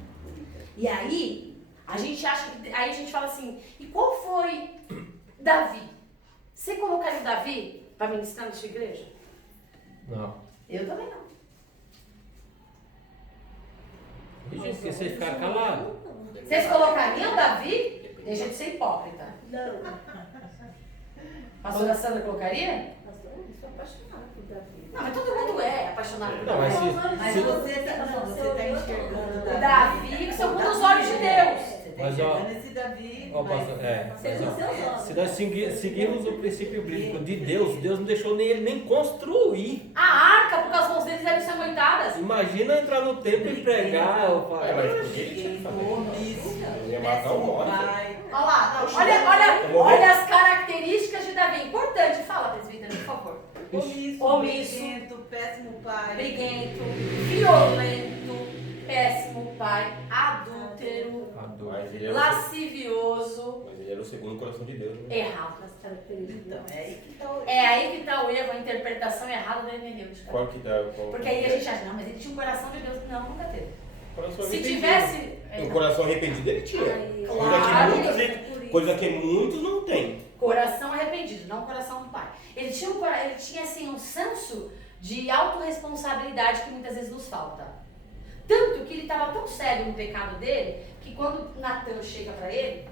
E aí, a gente fala assim, e qual foi Davi? Você colocaria o Davi para ministrar na sua igreja? Não. Eu também não. E gente, se vocês ficarem calados? Vocês colocariam Davi? Deixa de ser hipócrita. Não. Pastora Sandra colocaria? Pastor, eu sou apaixonada por Davi. Não, mas todo mundo é apaixonado por Não, mas Davi. Mas você tá enxergando O Davi, segundo os olhos de Deus. Você tá Mas, ó, enxergando esse Davi. Ó, mas- pastor, mas, Segundo ó, seus olhos. se nós seguirmos o princípio bíblico de Deus, Deus não deixou nem ele nem construir. A arca, porque as mãos deles eram ensanguentadas. Imagina entrar no templo e pregar. Mas por que ele tinha que fazer? Ele ia matar o Mó. Olha lá, não, olha as características de Davi. Importante, fala, presbítero, por favor. Omisso, briguento, péssimo pai. Briguento, violento, péssimo pai, adúltero, Mas ele era lascivioso, Mas ele era o segundo coração de Deus, né? errado. Então, é aí que tá o É aí que está o erro, a interpretação errada da hermenêutica. Qual que dá? Porque aí a gente acha, não, mas ele tinha um coração de Deus. Não, nunca teve. Coração Se arrependido. tivesse. O coração arrependido ele tinha. Ai, claro. Coisa que muitos não têm. Coração arrependido, não coração do pai. Ele tinha assim, um senso de autorresponsabilidade que muitas vezes nos falta. Tanto que ele estava tão cego no pecado dele, que quando Natan chega para ele,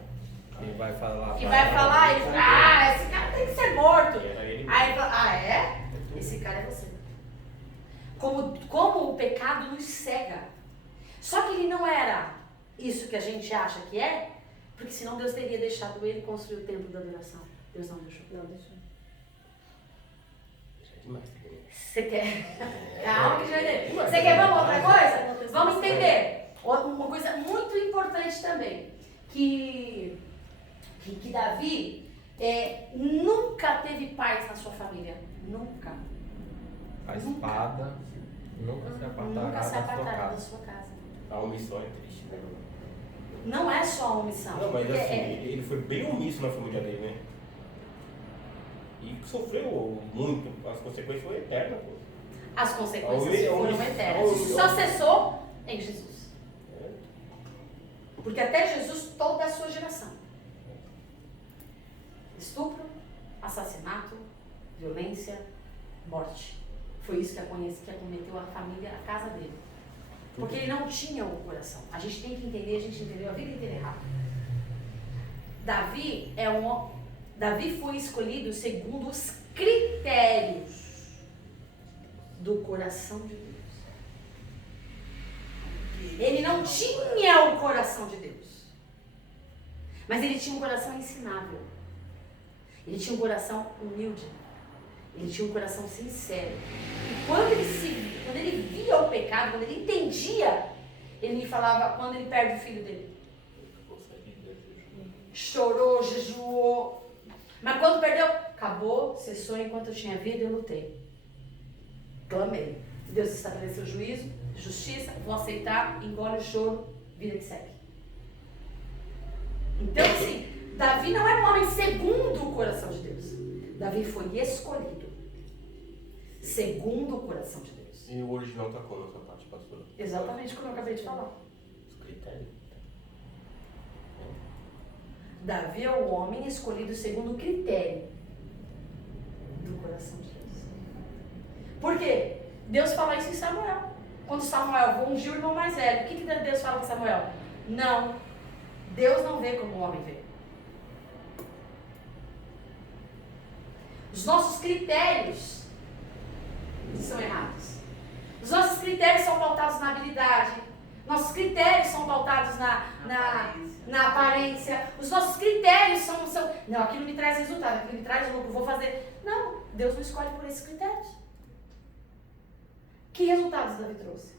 E vai falar. ele fala, esse cara tem que ser morto. Era ele mesmo. Aí ele fala, é? Esse cara é você. Como o pecado nos cega. Só que ele não era isso que a gente acha que é, porque senão Deus teria deixado ele construir o templo da adoração. Deus não deixou. Não, deixa. Demais. Você quer? Calma que já entendeu. Você quer vamos outra coisa? Vamos entender. Uma coisa muito importante também, que Davi nunca teve paz na sua família. Nunca. A espada nunca se apartará Nunca se da sua apartará da casa. sua casa. A omissão é triste, né? Não é só a omissão. Não, mas porque assim, ele foi bem omisso na família dele, né? E sofreu muito. As consequências foram eternas, pô. as consequências A foram omissão- eternas. Só cessou em Jesus. É. Porque até Jesus, toda a sua geração. Estupro, assassinato, violência, morte. Foi isso que acometeu a família, a casa dele. Porque ele não tinha o coração. A gente tem que entender, a gente entendeu a vida inteira errado. Davi foi escolhido segundo os critérios do coração de Deus. Ele não tinha o coração de Deus. Mas ele tinha um coração ensinável. Ele tinha um coração humilde. Ele tinha um coração sincero. E quando ele via o pecado, quando ele entendia, ele me falava, quando ele perde o filho dele. Chorou, jejuou. Mas quando perdeu, acabou, cessou, enquanto eu tinha vida, eu lutei. Clamei. Deus estabeleceu juízo, justiça, vou aceitar, engole o choro, vida que segue. Então, assim, Davi não era um homem segundo o coração de Deus. Davi foi escolhido. segundo o coração de Deus. E o original tá como essa parte, pastora? Exatamente como eu acabei de falar. Os critérios. Davi é o homem escolhido segundo o critério do coração de Deus. Por quê? Deus fala isso em Samuel. Quando Samuel ungiu o irmão mais velho, o que Deus fala para Samuel? Não, Deus não vê como o homem vê. Os nossos critérios são errados. Os nossos critérios são pautados na habilidade. Nossos critérios são pautados na aparência. Os nossos critérios são... Não, aquilo me traz resultado, aquilo me traz lucro, vou fazer... Não, Deus não escolhe por esses critérios. Que resultados Davi trouxe?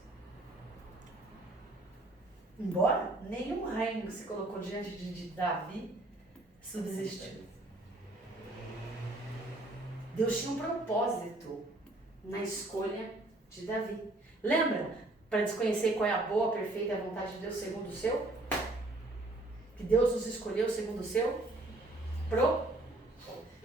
Embora nenhum reino que se colocou diante de Davi subsistiu. Deus tinha um propósito na escolha de Davi. Lembra? Para desconhecer qual é a boa, perfeita e a vontade de Deus segundo o seu? Que Deus nos escolheu segundo o seu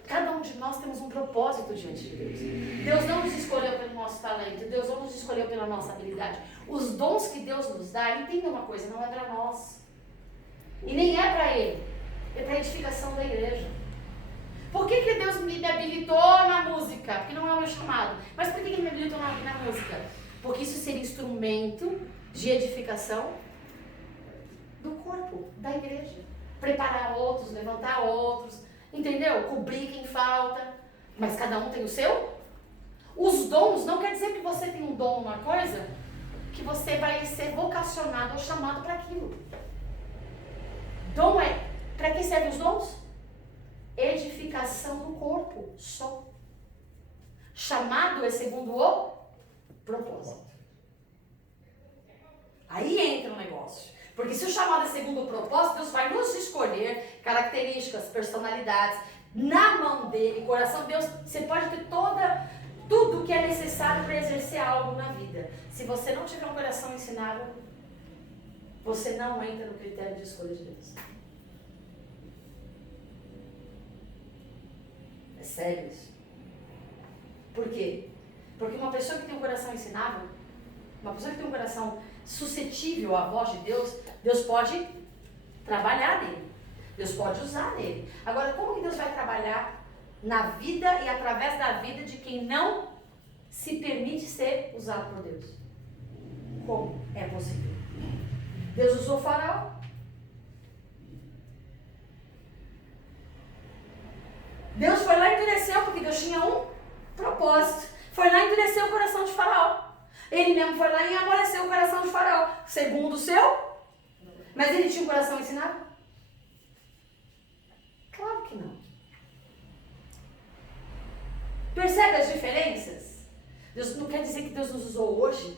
Cada um de nós temos um propósito diante de Deus. Deus não nos escolheu pelo nosso talento, Deus não nos escolheu pela nossa habilidade. Os dons que Deus nos dá, entenda uma coisa, não é para nós. E nem é para Ele. É para a edificação da igreja. Por que Deus me habilitou na música? Porque não é o meu chamado. Mas por que Ele me habilitou na música? Porque isso seria instrumento de edificação do corpo, da igreja. Preparar outros, levantar outros, entendeu? Cobrir quem falta. Mas cada um tem o seu. Os dons não quer dizer que você tem um dom, uma coisa, que você vai ser vocacionado ou chamado para aquilo. Dom é... Para que servem os dons? Edificação do corpo, só. Chamado é segundo o propósito. Aí entra o negócio. Porque se o chamado é segundo o propósito, Deus vai nos escolher características, personalidades. Na mão dele, coração de Deus, você pode ter tudo que é necessário para exercer algo na vida. Se você não tiver um coração ensinável, você não entra no critério de escolha de Deus. É sério isso. Por quê? Porque uma pessoa que tem um coração ensinável, uma pessoa que tem um coração suscetível à voz de Deus, Deus pode trabalhar nele. Deus pode usar nele. Agora, como que Deus vai trabalhar na vida e através da vida de quem não se permite ser usado por Deus? Como é possível? Deus usou Faraó. Deus foi lá e endureceu, porque Deus tinha um propósito. Foi lá e endureceu o coração de Faraó. Ele mesmo foi lá e amoleceu o coração de Faraó, segundo o seu. Mas ele tinha um coração ensinado? Claro que não. Percebe as diferenças? Deus não quer dizer que Deus nos usou hoje.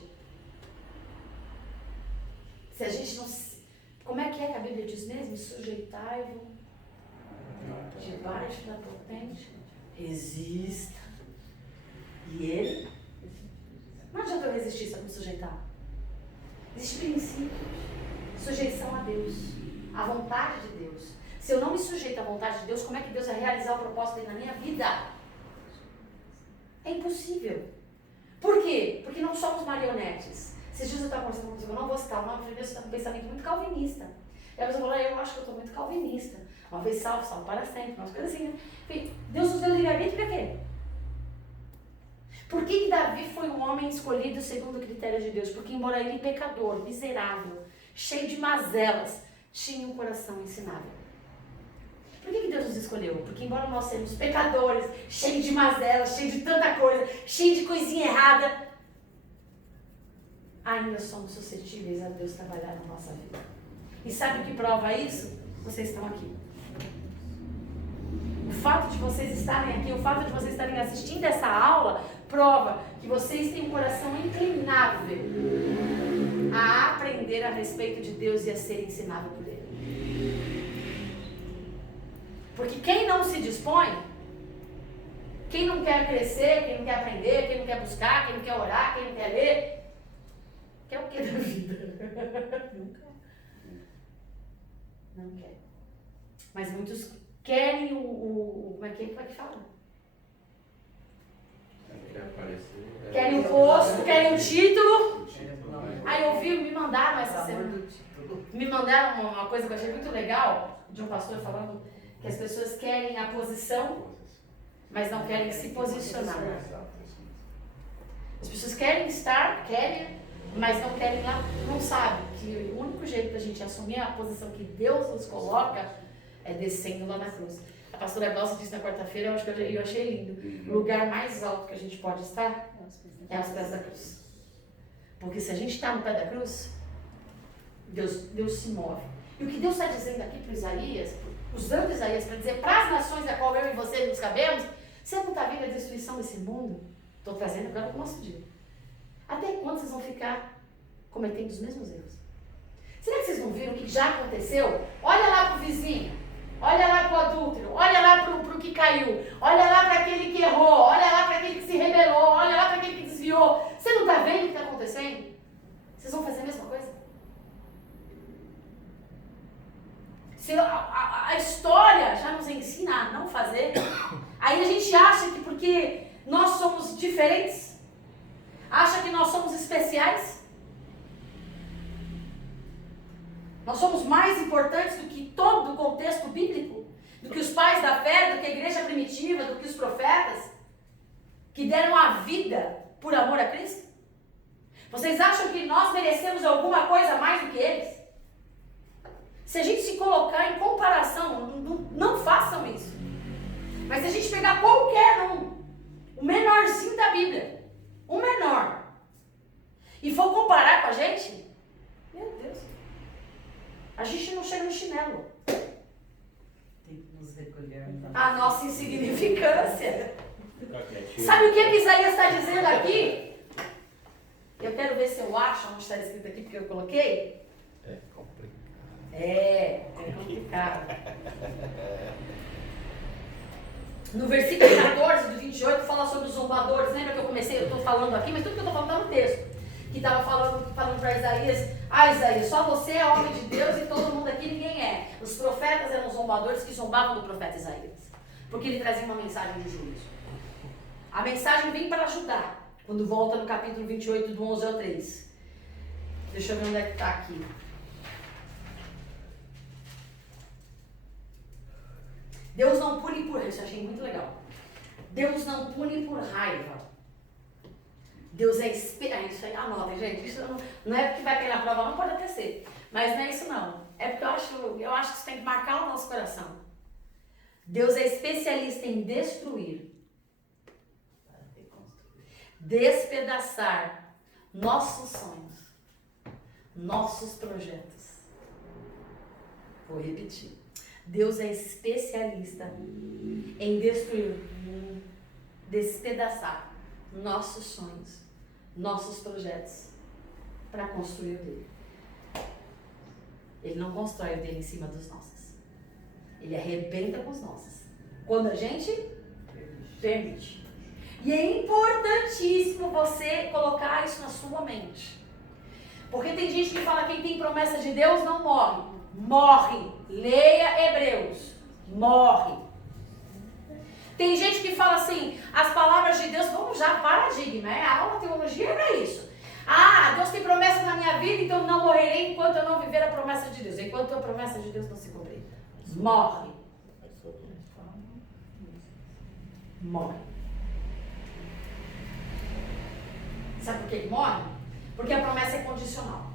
Se a gente não... Como é que a Bíblia diz mesmo? Sujeitai-vos debaixo da potente. Resista. E ele? Não adianta eu resistir se eu me sujeitar. Existe princípio. Sujeição a Deus. A vontade de Deus. Se eu não me sujeito à vontade de Deus, como é que Deus vai realizar o propósito dele na minha vida? É impossível. Por quê? Porque não somos marionetes. Esses dias eu estava conversando com você, eu não vou citar o nome, porque Deus está com um pensamento muito calvinista. E a pessoa falou, eu acho que eu estou muito calvinista. Uma vez salvo, salvo para sempre, umas coisas assim, né? Enfim, Deus nos deu livre-arbítrio para quê? Por que Davi foi um homem escolhido segundo o critério de Deus? Porque embora ele pecador, miserável, cheio de mazelas, tinha um coração ensinável. Por que Deus nos escolheu? Porque embora nós sejamos pecadores, cheios de mazelas, cheios de tanta coisa, cheios de coisinha errada, ainda somos suscetíveis a Deus trabalhar na nossa vida. E sabe o que prova isso? Vocês estão aqui. O fato de vocês estarem aqui, o fato de vocês estarem assistindo essa aula, prova que vocês têm um coração inclinável a aprender a respeito de Deus e a ser ensinado por Ele. Porque quem não se dispõe, quem não quer crescer, quem não quer aprender, quem não quer buscar, quem não quer orar, quem não quer ler, quer o que da vida? Nunca. Não quer. Mas muitos querem como é que fala? Quer aparecer. título. Aí eu vi, me mandaram essa semana. Me mandaram uma coisa que eu achei muito legal, de um pastor falando que as pessoas querem a posição, mas não querem se posicionar. As pessoas querem estar, mas não querem lá, não sabem que o único jeito da gente assumir a posição que Deus nos coloca é descendo lá na cruz. A pastora Glaucia disse na quarta-feira, eu achei lindo, o lugar mais alto que a gente pode estar é aos pés da cruz. Porque se a gente está no pé da cruz, Deus se move. E o que Deus está dizendo aqui para Isaías, usando Isaías para dizer para as nações da qual eu e você nos cabemos, você não está vendo a destruição desse mundo? Estou trazendo agora para o nosso dia. Até quando vocês vão ficar cometendo os mesmos erros? Será que vocês não viram o que já aconteceu? Olha lá para o vizinho, olha lá para o adúltero, olha lá para o que caiu, olha lá para aquele que errou, olha lá para aquele que se rebelou, olha lá para aquele que desviou. Você não está vendo o que está acontecendo? Vocês vão fazer a mesma coisa? Se a história já nos ensina a não fazer, aí a gente acha que porque nós somos diferentes, acha que nós somos especiais, nós somos mais importantes do que todo o contexto bíblico, do que os pais da fé, do que a igreja primitiva, do que os profetas, que deram a vida por amor a Cristo? Vocês acham que nós merecemos alguma coisa mais do que eles? Se a gente se colocar em comparação, não façam isso. Mas se a gente pegar qualquer o menorzinho da Bíblia, o menor, e for comparar com a gente, meu Deus, a gente não chega no chinelo. Tem que nos recolhermos. A nossa insignificância. Sabe o que Isaías está dizendo aqui? Eu quero ver se eu acho onde está escrito aqui, porque eu coloquei. É complicado. É complicado. No versículo 14 do 28 fala sobre os zombadores. Lembra que eu estou falando aqui, mas tudo que eu estou falando está no texto. Que estava falando para Isaías, Isaías, só você é homem de Deus e todo mundo aqui ninguém é. Os profetas eram os zombadores que zombavam do profeta Isaías. Porque ele trazia uma mensagem de juízo. A mensagem vem para ajudar. Quando volta no capítulo 28, do 11 ao 3. Deixa eu ver onde é que está aqui. Deus não pune por raiva. Isso eu achei muito legal. Deus não pune por raiva. Deus é esperança. Isso aí, anotem, gente. Isso não é porque vai cair na prova, não pode até ser. Mas não é isso não. É porque eu acho que isso tem que marcar o nosso coração. Deus é especialista em destruir, despedaçar nossos sonhos, nossos projetos. Vou repetir. Deus é especialista em destruir, despedaçar nossos sonhos, nossos projetos, para construir o dele. Ele não constrói o dele em cima dos nossos. Ele arrebenta com os nossos. Quando a gente permite. E é importantíssimo você colocar isso na sua mente. Porque tem gente que fala que quem tem promessa de Deus não morre. Morre. Leia Hebreus. Morre. Tem gente que fala assim, as palavras de Deus, vamos já, paradigma, a aula teologia é para isso. Deus tem promessa na minha vida, então não morrerei enquanto eu não viver a promessa de Deus. Enquanto a promessa de Deus não se cumprir. Morre. Morre. Sabe por que ele morre? Porque a promessa é condicional.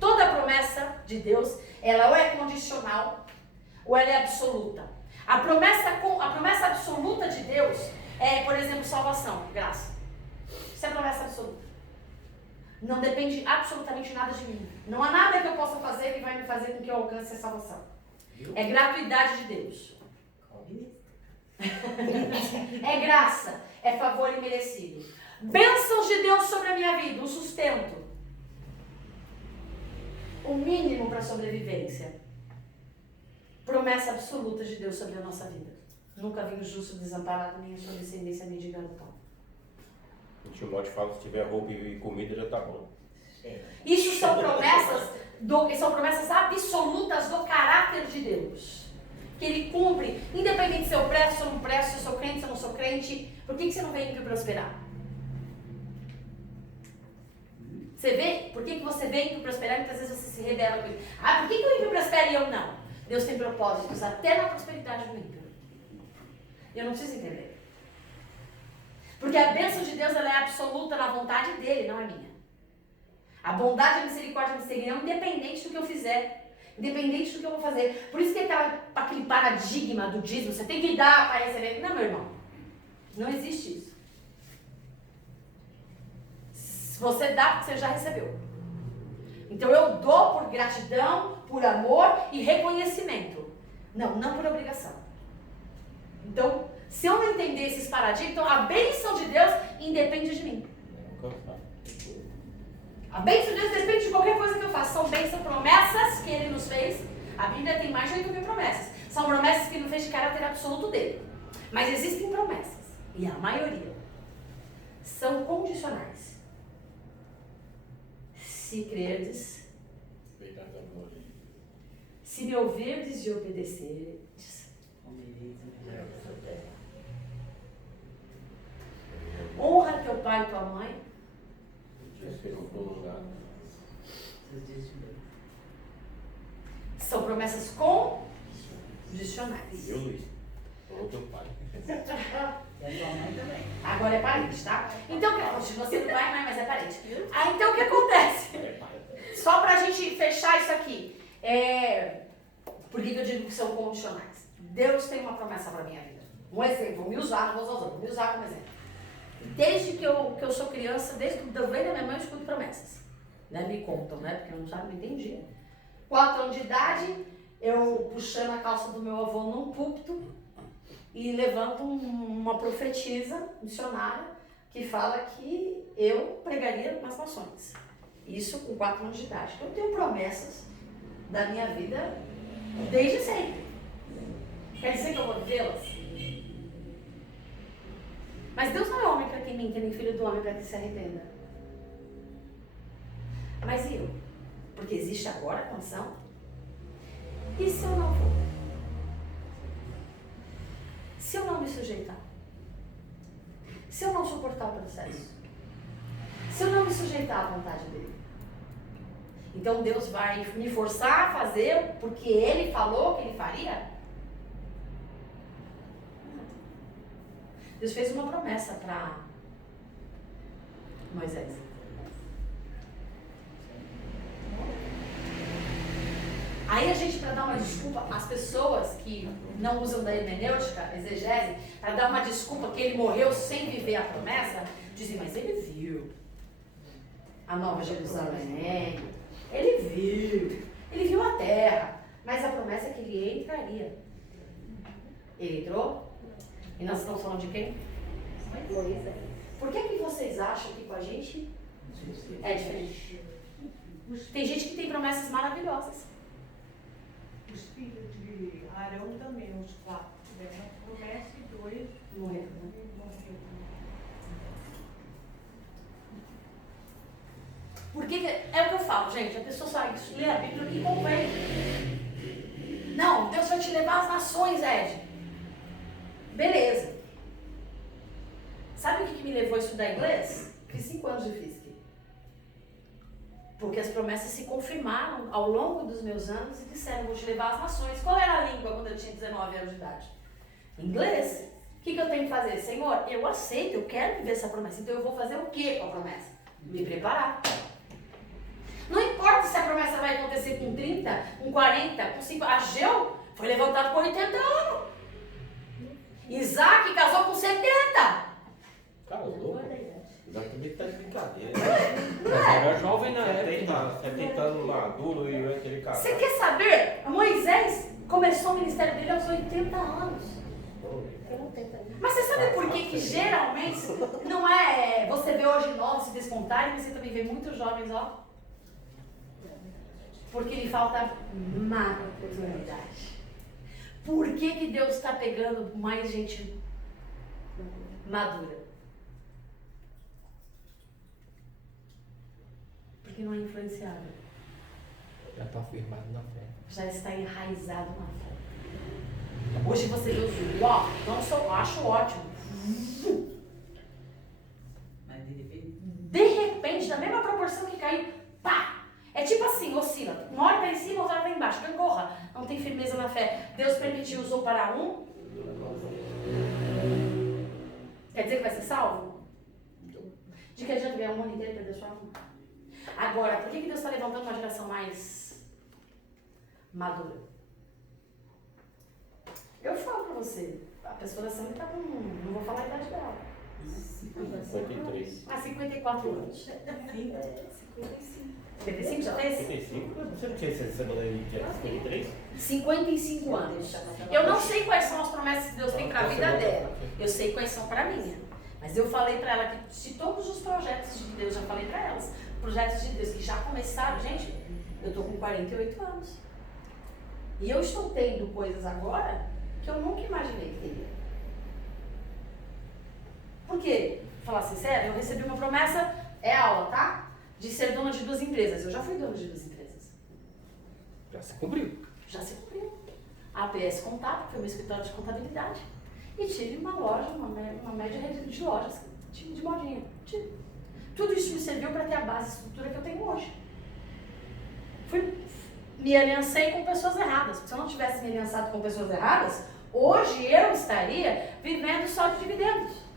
Toda promessa de Deus, ela ou é condicional ou ela é absoluta. A promessa absoluta de Deus é, por exemplo, salvação, graça. Isso é promessa absoluta. Não depende absolutamente nada de mim. Não há nada que eu possa fazer que vai me fazer com que eu alcance a salvação. É gratuidade de Deus. É graça, é favor imerecido. Bênçãos de Deus sobre a minha vida, o sustento. O mínimo para a sobrevivência. Promessa absoluta de Deus sobre a nossa vida. Nunca vi o justo desamparado, nem a sua descendência mendigando pão. O Timóteo fala que se tiver roupa e comida já tá bom. Isso são promessas absolutas do caráter de Deus. Que Ele cumpre, independente se eu presto, se eu não presto, se eu sou crente, se eu não sou crente. Por que você não vem me prosperar? Você vê? Por que você vê ímpio prosperar e muitas vezes você se rebela com isso? Ah, por que o ímpio prospera e eu não? Deus tem propósitos até na prosperidade do ímpio. Eu não preciso entender. Porque a bênção de Deus ela é absoluta na vontade dele, não é minha. A bondade, a misericórdia e a misericórdia independente do que eu fizer. Independente do que eu vou fazer. Por isso que aquele paradigma do dízimo, você tem que dar para receber. Não, meu irmão. Não existe isso. Você dá porque você já recebeu. Então eu dou por gratidão, por amor e reconhecimento. Não por obrigação. Então, se eu não entender esses paradigmas, então a bênção de Deus independe de mim. A bênção de Deus depende de qualquer coisa que eu faça. São bênçãos, promessas que Ele nos fez. A Bíblia tem mais de 8.000 promessas. São promessas que Ele nos fez de caráter absoluto dele. Mas existem promessas, e a maioria são condicionais. Se crerdes, se me ouvirdes e obedecerdes, honra teu pai e tua mãe. São promessas condicionais. Eu, Luiz, ou teu pai. E a tua mãe também. Agora é parente, tá? Então, continua sendo pai, mãe, mas é parente. Então o que acontece? Só pra gente fechar isso aqui. Por que eu digo que são condicionais? Deus tem uma promessa pra minha vida. Um exemplo, vou me usar, não vou usar os outros, vou me usar como exemplo. Desde que eu sou criança, desde que eu venho da minha mãe, eu escuto promessas. Né? Me contam, né? Porque eu não sabe, não entendi. 4 anos de idade, eu puxando a calça do meu avô num púlpito e levanto uma profetisa missionária que fala que eu pregaria nas nações. Isso com 4 anos de idade. Então eu tenho promessas da minha vida desde sempre. Quer dizer que eu vou vivê-las? Mas Deus não é homem para que minta, nem filho do homem para que se arrependa. Mas e eu? Porque existe agora a condição. E se eu não for? Se eu não me sujeitar? Se eu não suportar o processo? Se eu não me sujeitar à vontade dele? Então Deus vai me forçar a fazer porque Ele falou que Ele faria? Deus fez uma promessa para Moisés. Aí a gente, para dar uma desculpa, as pessoas que não usam da hermenêutica, exegese, para dar uma desculpa que ele morreu sem viver a promessa, dizem, mas ele viu a Nova Jerusalém, ele viu a terra, mas a promessa é que ele entraria. Ele entrou? E nós estamos falando de quem? Moisés. Por que vocês acham que com a gente é diferente? Tem gente que tem promessas maravilhosas. Os filhos de Arão também, os 4, tiveram promessa e 2 Morreram, né? morreram. Porque é o que eu falo, gente, a pessoa só lê a Bíblia que convém. Não, Deus vai te levar às nações, Ed. Beleza. Sabe o que me levou a estudar inglês? Fiz 5 anos de física. Porque as promessas se confirmaram ao longo dos meus anos e disseram, vou te levar às nações. Qual era a língua quando eu tinha 19 anos de idade? Inglês. O que eu tenho que fazer? Senhor, eu aceito, eu quero viver essa promessa. Então eu vou fazer o que com a promessa? Me preparar. Não importa se a promessa vai acontecer com 30, com 40, com 50. Ageu foi levantado com 80 anos. Isaac casou com 70. Casou? Isaac também tá de brincadeira. Era jovem na época. 70 anos maduro e aquele cara. Você quer saber? Moisés começou o ministério dele aos 80 anos. Mas você sabe por que geralmente não é... Você vê hoje novos se despontarem, mas você também vê muitos jovens, ó. Porque lhe falta maturidade. Por que Deus está pegando mais gente madura? Porque não é influenciável. Já está firmado na fé. Já está enraizado na fé. Hoje você vê os filhos, ó, não sou, acho ótimo. Mas de repente, De repente, na mesma proporção que caiu tem firmeza na fé, Deus permitiu, usou para um, quer dizer que vai ser salvo? De que adianta ganhar o mundo inteiro e perder sua alma? Agora, por que Deus está levantando uma geração mais madura? Eu falo para você, a pessoa da Sânia está com, não vou falar a idade dela. 53. 54 anos. 55 já fez? 55? Você não tinha essa semana aí que era 53? 55 anos. Eu não sei quais são as promessas que Deus tem para a vida dela. Eu sei quais são para a minha. Mas eu falei para ela que se todos os projetos de Deus, já falei para elas, projetos de Deus que já começaram, gente, eu estou com 48 anos. E eu estou tendo coisas agora que eu nunca imaginei que teria. Por quê? Falar sincero, eu recebi uma promessa, é aula, tá? De ser dona de 2 empresas. Eu já fui dona de 2 empresas. Já se cumpriu. Já se cumpriu. A APS Contábil foi meu escritório de contabilidade. E tive uma loja, uma média rede de lojas, de modinha. Tive. Tudo isso me serviu para ter a base, a estrutura que eu tenho hoje. Me aliancei com pessoas erradas. Porque se eu não tivesse me aliançado com pessoas erradas, hoje eu estaria vivendo só de dividendos.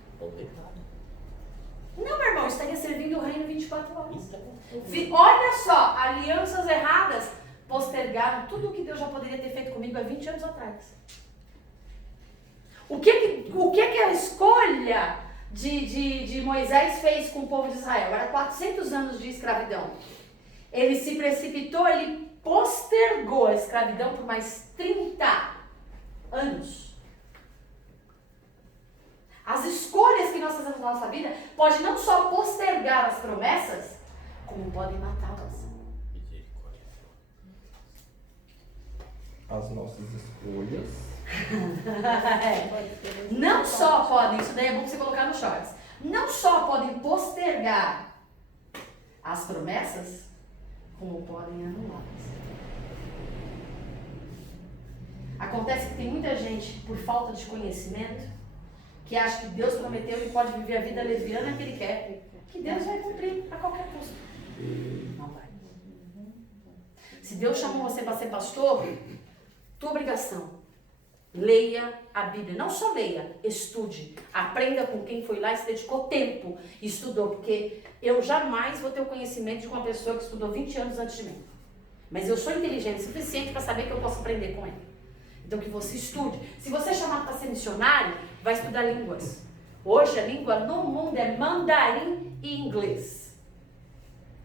Não, meu irmão, eu estaria servindo o reino 24 horas. Olha só, alianças erradas postergaram tudo o que Deus já poderia ter feito comigo há 20 anos atrás. O que a escolha de Moisés fez com o povo de Israel? Era 400 anos de escravidão. Ele se precipitou, ele postergou a escravidão por mais 30 anos. As escolhas que nós fazemos na nossa vida podem não só postergar as promessas, como podem matá-las. As nossas escolhas. Não só podem, isso daí é bom você colocar no shorts, não só podem postergar as promessas, como podem anulá-las. Acontece que tem muita gente, por falta de conhecimento, que acha que Deus prometeu e pode viver a vida leviana que Ele quer, que Deus vai cumprir a qualquer custo. Não vai. Se Deus chamou você para ser pastor, tua obrigação, leia a Bíblia. Não só leia, estude. Aprenda com quem foi lá e se dedicou tempo e estudou, porque eu jamais vou ter o conhecimento de uma pessoa que estudou 20 anos antes de mim. Mas eu sou inteligente o suficiente para saber que eu posso aprender com ele. Então que você estude. Se você é chamado para ser missionário, vai estudar línguas. Hoje a língua no mundo é mandarim e inglês.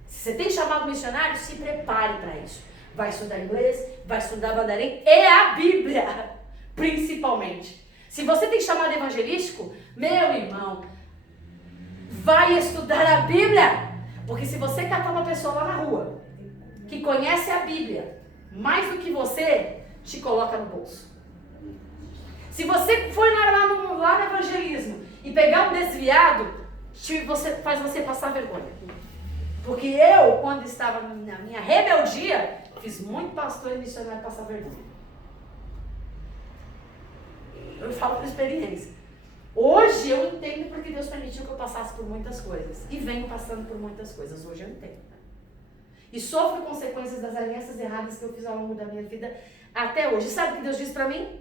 Se você tem chamado missionário, se prepare para isso. Vai estudar inglês, vai estudar mandarim e a Bíblia, principalmente. Se você tem chamado evangelístico, meu irmão, vai estudar a Bíblia. Porque se você catar uma pessoa lá na rua, que conhece a Bíblia, mais do que você, te coloca no bolso. Se você for lá no evangelismo e pegar um desviado, faz você passar vergonha. Porque eu, quando estava na minha rebeldia, fiz muito pastor e missionário passar vergonha. Eu falo por experiência. Hoje eu entendo porque Deus permitiu que eu passasse por muitas coisas. E venho passando por muitas coisas. Hoje eu entendo. E sofro consequências das alianças erradas que eu fiz ao longo da minha vida até hoje. Sabe o que Deus disse para mim?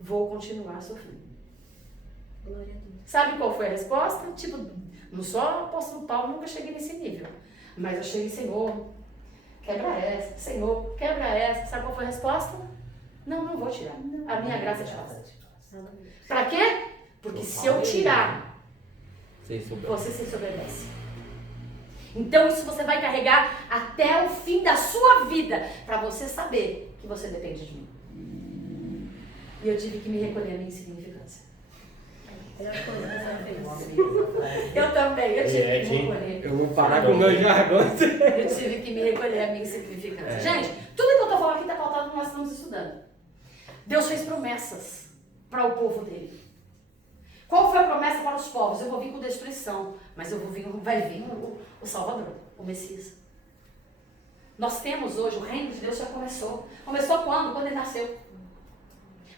Vou continuar sofrendo. Glória a Deus. Sabe qual foi a resposta? Tipo, não sou apóstolo Paulo, nunca cheguei nesse nível. Mas eu cheguei, Senhor, quebra essa. Senhor, quebra essa. Sabe qual foi a resposta? Não vou tirar. A minha graça te basta. Para quê? Porque se eu tirar, você se sobrevivesse. Então isso você vai carregar até o fim da sua vida, para você saber que você depende de mim. E eu tive que me recolher a minha insignificância. Eu também, eu tive que me recolher. Eu vou parar com o meu jargão. Eu tive que me recolher a minha insignificância. Gente, tudo que eu estou falando aqui está pautado no que nós estamos estudando. Deus fez promessas para o povo dele. Qual foi a promessa para os povos? Eu vou vir com destruição, mas vai vir o Salvador, o Messias. Nós temos hoje, o reino de Deus já começou. Começou quando? Quando ele nasceu.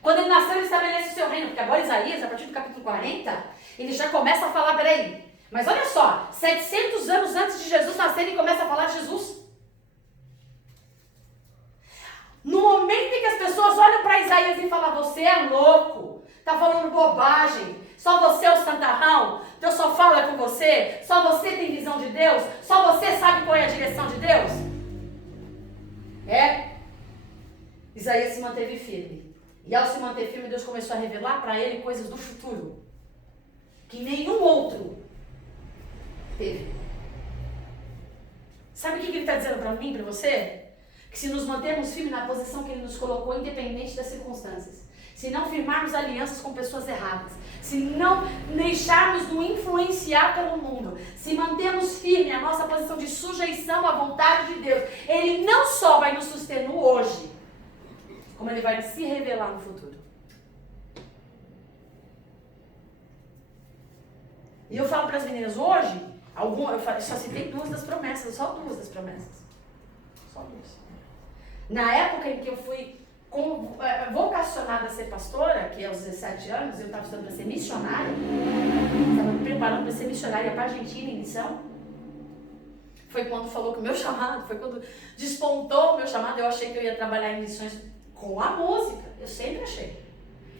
Quando ele nasceu, ele estabelece o seu reino. Porque agora Isaías, a partir do capítulo 40, ele já começa a falar, peraí. Mas olha só, 700 anos antes de Jesus nascer, ele começa a falar de Jesus. No momento em que as pessoas olham para Isaías e falam, você é louco, tá falando bobagem, só você é o santarrão, Deus só fala com você, só você tem visão de Deus, só você sabe qual é a direção de Deus. Isaías se manteve firme. E ao se manter firme, Deus começou a revelar para ele coisas do futuro que nenhum outro teve. Sabe o que ele está dizendo para mim, para você? Que se nos mantermos firmes na posição que Ele nos colocou, independente das circunstâncias, se não firmarmos alianças com pessoas erradas, se não deixarmos nos influenciar pelo mundo, se mantermos firme a nossa posição de sujeição à vontade de Deus, Ele não só vai nos suster no hoje, como Ele vai se revelar no futuro. E eu falo para as meninas hoje, eu só citei 2 das promessas, só 2 das promessas. Só 2. Na época em que eu fui vocacionada a ser pastora, que é aos 17 anos, eu estava estudando para ser missionária, estava me preparando para ser missionária para a Argentina em missão. Foi quando falou que o meu chamado, foi quando despontou o meu chamado, eu achei que eu ia trabalhar em missões com a música, eu sempre achei.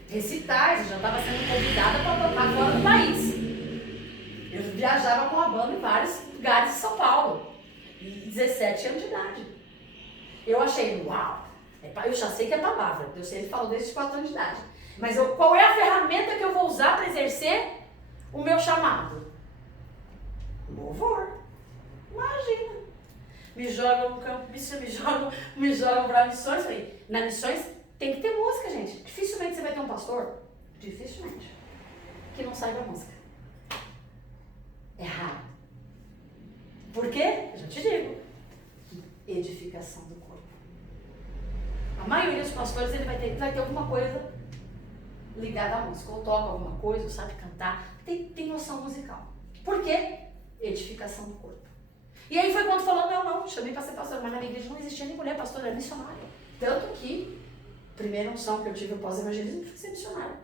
Recitais, eu já estava sendo convidada para tocar fora do país. Eu viajava com a banda em vários lugares de São Paulo, e 17 anos de idade. Eu achei, uau, eu já sei que é palavra, eu sei, ele falou desde os 4 anos de idade. Mas qual é a ferramenta que eu vou usar para exercer o meu chamado? Louvor. Imagina. Me jogam no campo, me jogam para missões. Falei, na missões tem que ter música, gente. Dificilmente você vai ter um pastor, dificilmente, que não saiba música. É raro. Por quê? Eu já te digo. Edificação do corpo. A maioria dos pastores ele vai ter alguma coisa ligada à música, ou toca alguma coisa, ou sabe cantar, tem noção musical. Por quê? Edificação do corpo. E aí foi quando falou, não, chamei para ser pastor, mas na minha igreja não existia nem mulher pastora, era missionária. Tanto que, a primeira unção que eu tive após o evangelismo foi ser missionária.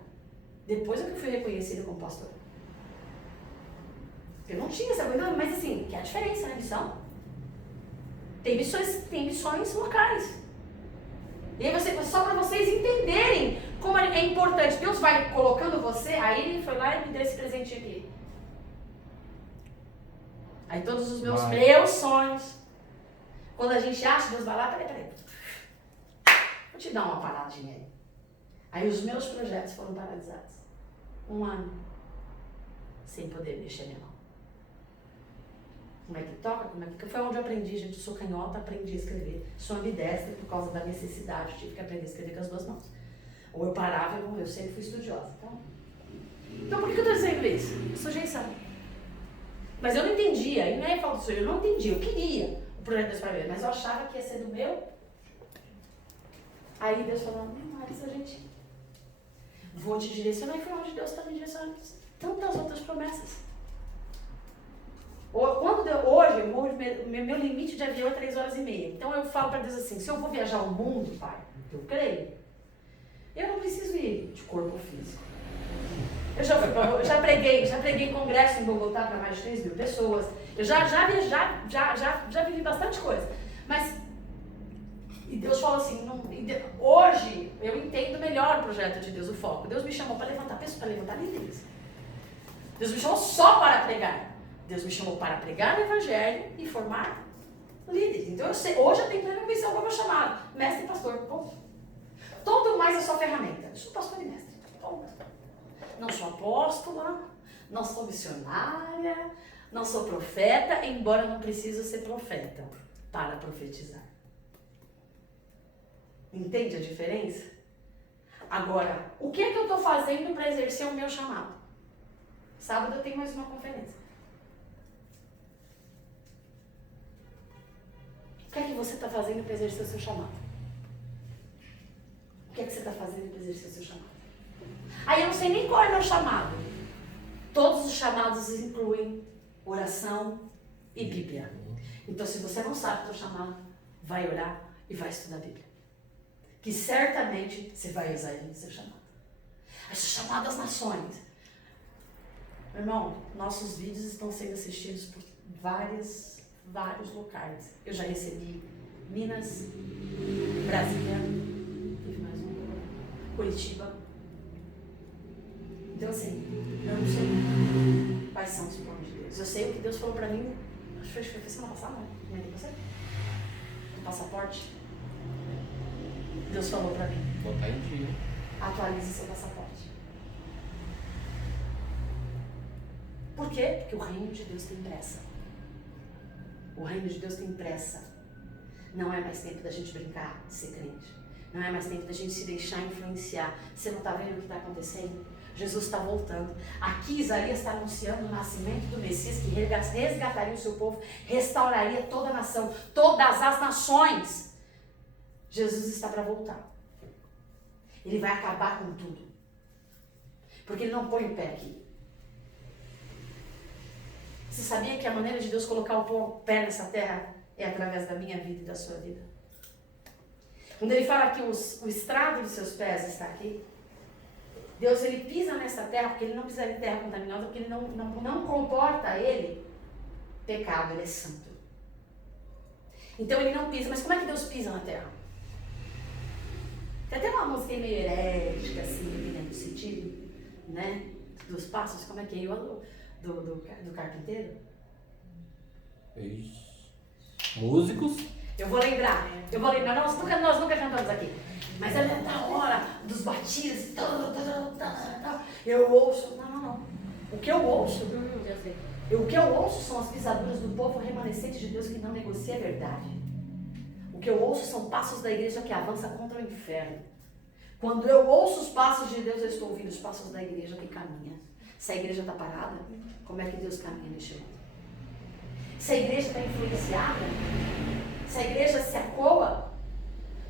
Depois é que eu fui reconhecida como pastora. Eu não tinha essa coisa, mas assim, que é a diferença, né, missão? Tem missões locais. E aí só para vocês entenderem como é importante. Deus vai colocando você, aí Ele foi lá e me deu esse presente aqui. Aí todos os meus sonhos, quando a gente acha, Deus vai lá, peraí. Vou te dar uma paradinha aí. Aí os meus projetos foram paralisados. 1 ano. Sem poder mexer minha mão. Como é que toca? Foi onde eu aprendi, gente. Eu sou canhota, aprendi a escrever. Sou ambidestra por causa da necessidade. Tive que aprender a escrever com as 2 mãos. Ou eu parava, eu sempre fui estudiosa. Então por que eu estou dizendo isso? Sujeição. Mas eu não entendia. E não é falta de sujeição. Eu não entendia. Eu queria o projeto de Deus para ver. Mas eu achava que ia ser do meu. Aí Deus falou, Marisa, gente, vou te direcionar. E foi onde Deus está me direcionando tantas outras promessas. Hoje, meu limite de avião é 3 horas e meia. Então eu falo para Deus assim, se eu vou viajar ao mundo, Pai, eu creio, eu não preciso ir de corpo físico. Eu já preguei em congresso em Bogotá para mais de 3.000 pessoas. Eu já vivi bastante coisa. Mas, e Deus falou assim, hoje eu entendo melhor o projeto de Deus, o foco. Deus me chamou para levantar pessoas, para levantar líderes. Deus me chamou só para pregar. Deus me chamou para pregar o evangelho e formar líderes. Então hoje eu tenho plena convicção qual é o meu chamado. Mestre e pastor. Ponto. Tudo mais é só ferramenta. Eu sou pastor e mestre. Ponto. Não sou apóstola, não sou missionária, não sou profeta, embora eu não precise ser profeta para profetizar. Entende a diferença? Agora, o que é que eu estou fazendo para exercer o meu chamado? Sábado eu tenho mais uma conferência. O que é que você está fazendo para exercer o seu chamado? O que é que você está fazendo para exercer o seu chamado? Aí eu não sei nem qual é o meu chamado. Todos os chamados incluem oração e Bíblia. Então, se você não sabe o seu chamado, vai orar e vai estudar a Bíblia. Que certamente você vai usar ele no seu chamado. Aí, seu chamado às nações. Meu irmão, nossos vídeos estão sendo assistidos por vários locais. Eu já recebi Minas, Brasília, teve mais um, Curitiba. Então assim, eu não sei quais são os planos de Deus. Eu sei o que Deus falou pra mim, acho que foi semana passada, né? Comentei com você? Do passaporte. Deus falou pra mim. Botar em dia. Atualize seu passaporte. Por quê? Porque o reino de Deus tem pressa. O reino de Deus tem pressa. Não é mais tempo da gente brincar de ser crente. Não é mais tempo da gente se deixar influenciar. Você não está vendo o que está acontecendo? Jesus está voltando. Aqui Isaías está anunciando o nascimento do Messias que resgataria o seu povo, restauraria toda a nação, todas as nações. Jesus está para voltar. Ele vai acabar com tudo. Porque ele não põe o pé aqui. Você sabia que a maneira de Deus colocar o pé nessa terra é através da minha vida e da sua vida? Quando ele fala que o estrado dos seus pés está aqui, Deus ele pisa nessa terra, porque ele não pisa em terra contaminada, porque ele não comporta ele pecado, ele é santo. Então ele não pisa. Mas como é que Deus pisa na terra? Tem até uma música meio herética, assim, dependendo do sentido, né? Dos passos, como é que é? Do carpinteiro? Ixi. Músicos. Eu vou lembrar, nós nunca cantamos aqui, mas é da hora, dos batidos, eu ouço, não, o que eu ouço, Eu sei. o que eu ouço são as pisaduras do povo remanescente de Deus que não negocia a verdade. O que eu ouço são passos da igreja que avança contra o inferno. Quando eu ouço os passos de Deus, eu estou ouvindo os passos da igreja que caminha. Se a igreja está parada, como é que Deus caminha neste mundo? Se a igreja está influenciada, se a igreja se acoa,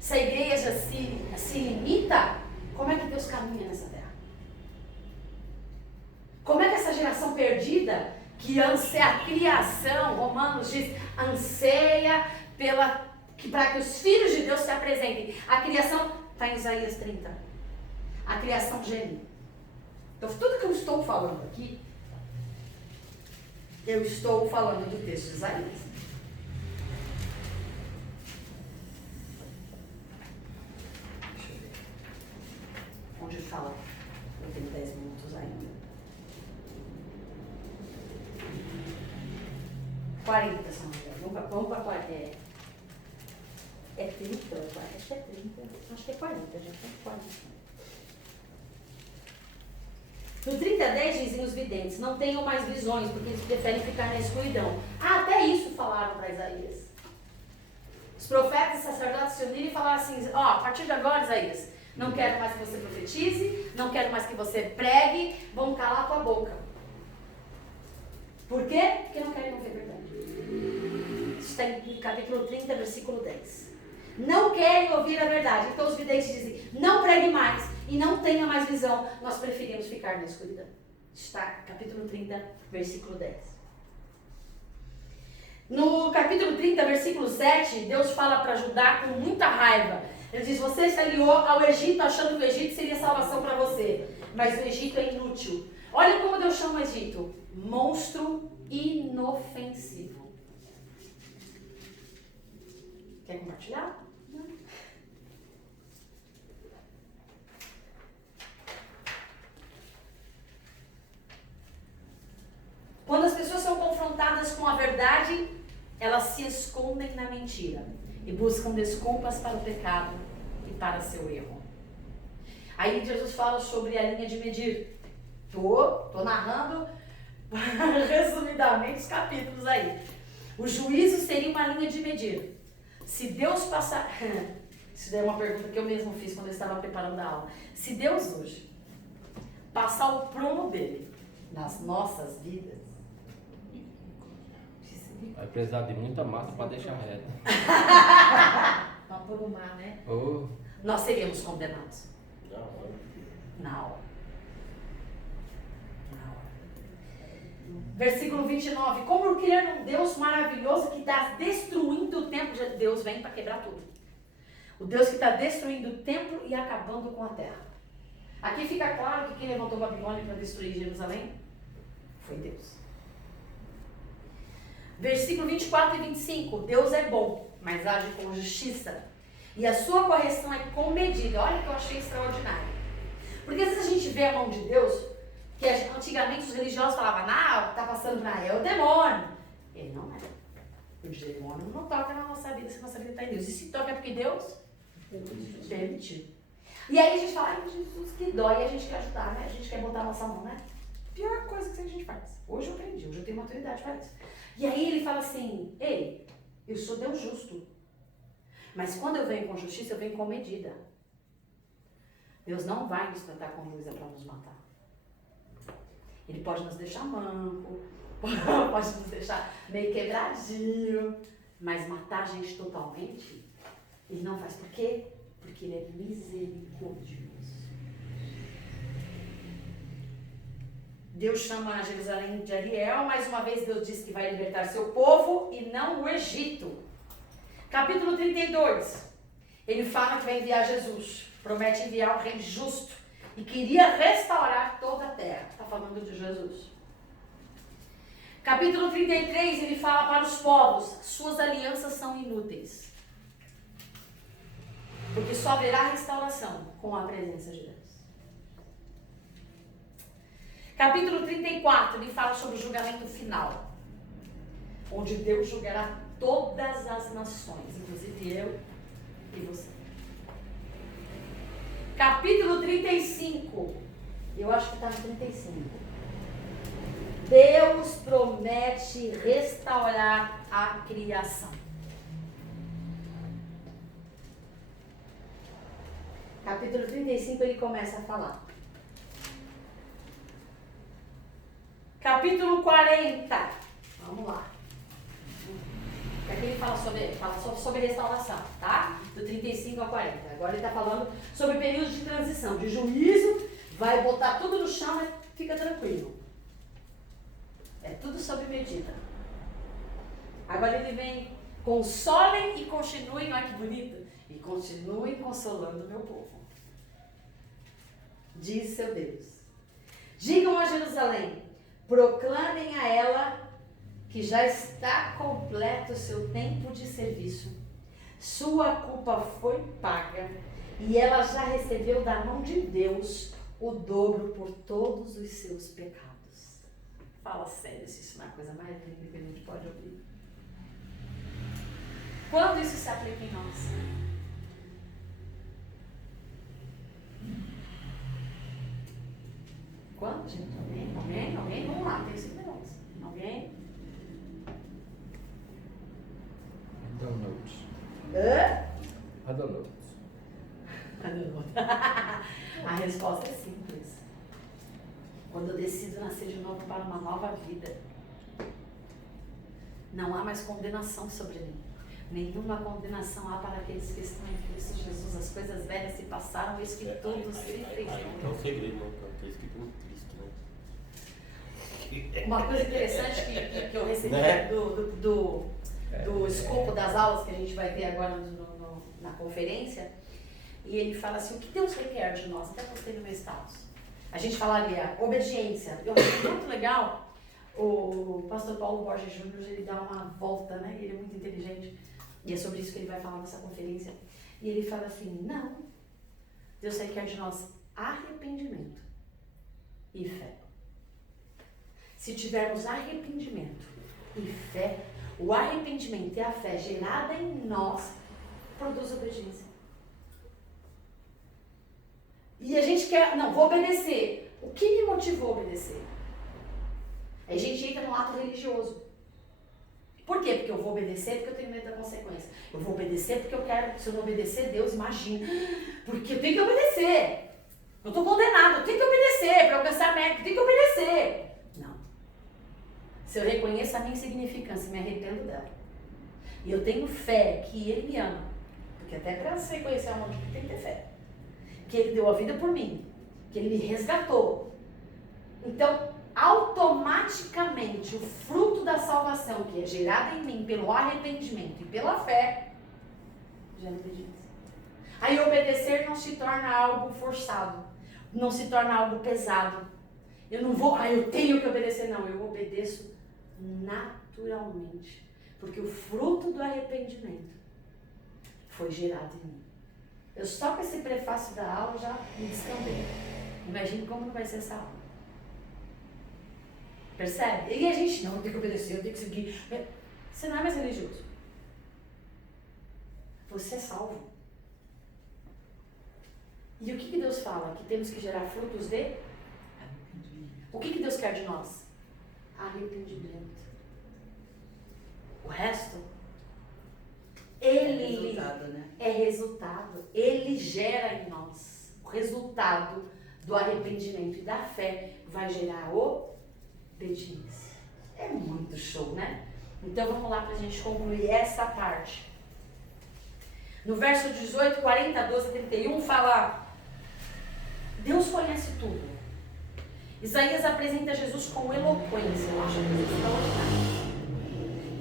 se a igreja se limita, como é que Deus caminha nessa terra? Como é que essa geração perdida, que anseia a criação, Romanos diz, anseia para que os filhos de Deus se apresentem. A criação está em Isaías 30. A criação geme. Então, tudo que eu estou falando aqui, eu estou falando do texto de Isaías. Deixa eu ver. Onde fala? Eu tenho 10 minutos ainda. 40, se não me engano. Vamos para 40. É 30? Acho que é 30. Acho que é 40, gente. É 40. No 30:10 dizem os videntes, não tenham mais visões, porque eles preferem ficar na escuridão. Até isso falaram para Isaías. Os profetas e sacerdotes se uniram e falaram assim, a partir de agora, Isaías, não quero mais que você profetize, não quero mais que você pregue, vamos calar a tua boca. Por quê? Porque não querem ouvir a verdade. Isso está em capítulo 30, versículo 10. Não querem ouvir a verdade. Então os videntes dizem, não pregue mais e não tenha mais visão. Nós preferimos ficar na escuridão. Está capítulo 30, versículo 10. No capítulo 30, versículo 7, Deus fala para Judá com muita raiva. Ele diz, você se aliou ao Egito achando que o Egito seria salvação para você. Mas o Egito é inútil. Olha como Deus chama o Egito. Monstro inofensivo. Quer compartilhar? Não. Quando as pessoas são confrontadas com a verdade, elas se escondem na mentira e buscam desculpas para o pecado e para seu erro. Aí Jesus fala sobre a linha de medir. Tô narrando resumidamente os capítulos aí. O juízo seria uma linha de medir. Se Deus passar... Isso daí é uma pergunta que eu mesmo fiz quando eu estava preparando a aula. Se Deus hoje passar o prumo dele nas nossas vidas, Vai precisar de muita massa para deixar reta. Pra aprumar, né? Oh. nós seríamos condenados. Na hora. Na hora. Versículo 29. Como crer num Deus maravilhoso que está destruindo o templo. Deus vem para quebrar tudo. O Deus que está destruindo o templo e acabando com a terra. Aqui fica claro que quem levantou Babilônia para destruir Jerusalém foi Deus. Versículo 24 e 25. Deus é bom. mas age com justiça. E a sua correção é comedida. Olha que eu achei extraordinário. Porque às vezes a gente vê a mão de Deus, que antigamente os religiosos falavam, não, tá passando por aí, é o demônio. Ele não é. O demônio não toca na nossa vida se a nossa vida está em Deus. E se toca é porque Deus permitiu. E aí a gente fala, ai Jesus, que dói, e a gente quer ajudar, né? A gente quer botar a nossa mão, né? Pior coisa que a gente faz. Hoje eu aprendi, hoje eu tenho maturidade para isso. E aí ele fala assim, ei, eu sou Deus justo. Mas quando eu venho com justiça, eu venho com medida. Deus não vai nos tratar com juízo para nos matar. Ele pode nos deixar manco, pode nos deixar meio quebradinho, mas matar a gente totalmente, ele não faz. Por quê? Porque ele é misericordioso. Deus chama Jerusalém de Ariel, mais uma vez Deus diz que vai libertar seu povo e não o Egito. Capítulo 32, ele fala que vai enviar Jesus, promete enviar um rei justo e queria restaurar toda a terra. Está falando de Jesus. Capítulo 33, ele fala para os povos, suas alianças são inúteis. Porque só haverá restauração com a presença de Deus. Capítulo 34, ele fala sobre o julgamento final, onde Deus julgará todas as nações, inclusive eu e você. Capítulo 35, eu acho que está no 35. Deus promete restaurar a criação. Capítulo 35, ele começa a falar. Capítulo 40, vamos lá. Aqui ele fala sobre restauração, tá? Do 35 a 40. Agora ele está falando sobre período de transição, de juízo, vai botar tudo no chão, mas fica tranquilo. É tudo sob medida. Agora ele vem, consolem e continuem, olha que bonito, e continuem consolando o meu povo. Diz seu Deus. Digam a Jerusalém, proclamem a ela que já está completo o seu tempo de serviço. Sua culpa foi paga e ela já recebeu da mão de Deus o dobro por todos os seus pecados. Fala sério, se isso não é a coisa mais linda que a gente pode ouvir. Quando isso se aplica em nós? Quando, gente? Alguém? Vamos lá, tem 5 minutos. Alguém? Downloads. Hã? Downloads. A resposta é simples. Quando eu decido nascer de novo para uma nova vida, não há mais condenação sobre mim. Nenhuma condenação há para aqueles que estão em Cristo Jesus. As coisas velhas se passaram, eis que tudo se fez É um novo. segredo, não, porque é escrito em Cristo, né? Uma coisa interessante que eu recebi Né? do escopo das aulas que a gente vai ter agora na conferência, e ele fala assim, o que Deus requer de nós? Até postei no meu status. A gente falaria obediência. Eu acho muito legal, o pastor Paulo Borges Júnior, ele dá uma volta, né? Ele é muito inteligente, e é sobre isso que ele vai falar nessa conferência. E ele fala assim, não, Deus requer de nós arrependimento e fé. Se tivermos arrependimento e fé, o arrependimento e a fé gerada em nós produz obediência. E a gente quer, não, vou obedecer. O que me motivou a obedecer? Aí a gente entra no ato religioso. Por quê? Porque eu vou obedecer porque eu tenho medo da consequência. Eu vou obedecer porque eu quero, se eu não obedecer, Deus imagina. Porque eu tenho que obedecer. Eu estou condenado, eu tenho que obedecer para alcançar a meta, eu tenho que obedecer. Não. Se eu reconheço a minha insignificância e me arrependo dela, e eu tenho fé que Ele me ama, porque até para você reconhecer o amor de Deus tem que ter fé, que Ele deu a vida por mim, que Ele me resgatou. Então, automaticamente, o fruto da salvação, que é gerado em mim pelo arrependimento e pela fé, gera obediência. Aí obedecer não se torna algo forçado, não se torna algo pesado. Eu não vou, eu tenho que obedecer, não, eu obedeço naturalmente, porque o fruto do arrependimento foi gerado em mim. Eu só com esse prefácio da aula já me descambei. Imagine como não vai ser essa aula. Percebe? E a gente, não, eu tenho que obedecer, eu tenho que seguir. Você não é mais religioso. Você é salvo. E o que Deus fala? Que temos que gerar frutos de? O que Deus quer de nós? Arrependimento. O resto, Ele Resultado, né? é resultado. Ele gera em nós. O resultado do arrependimento e da fé vai gerar obediência. É muito show, né? Então vamos lá para a gente concluir essa parte. No verso 18, 40, 12, 31 fala: Deus conhece tudo. Isaías apresenta Jesus com eloquência, eu acho que extraordinário.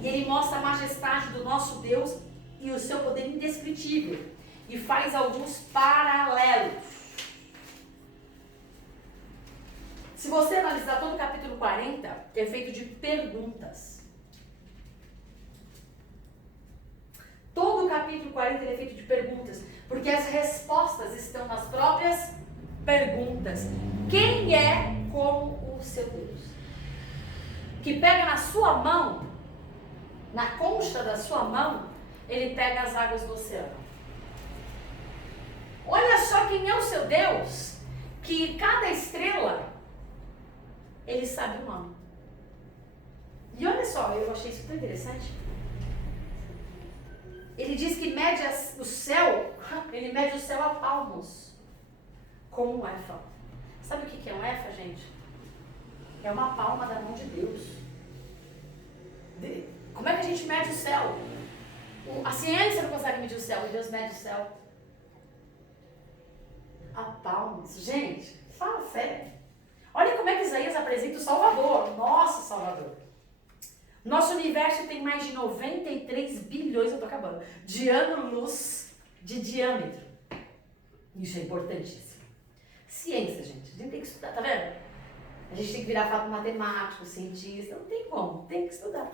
E ele mostra a majestade do nosso Deus e o seu poder indescritível. E faz alguns paralelos. Se você analisar todo o capítulo 40, é feito de perguntas. Todo o capítulo 40 é feito de perguntas, porque as respostas estão nas próprias perguntas. Quem é como o seu Deus? Que pega na sua mão, na concha da sua mão, ele pega as águas do oceano. Olha só quem é o seu Deus, que cada estrela, ele sabe o nome. E olha só, eu achei isso tão interessante. Ele diz que mede o céu, ele mede o céu a palmos, como um éfa. Sabe o que é um éfa, gente? É uma palma da mão de Deus. Como é que a gente mede o céu? A ciência não consegue medir o céu, e Deus mede o céu a palmos. Gente, fala sério. Olha como é que Isaías apresenta o Salvador, nosso Salvador. Nosso universo tem mais de 93 bilhões, eu tô acabando, de ano-luz de diâmetro. Isso é importantíssimo. Ciência, gente, a gente tem que estudar, tá vendo? A gente tem que virar fato matemático, cientista, não tem como, tem que estudar.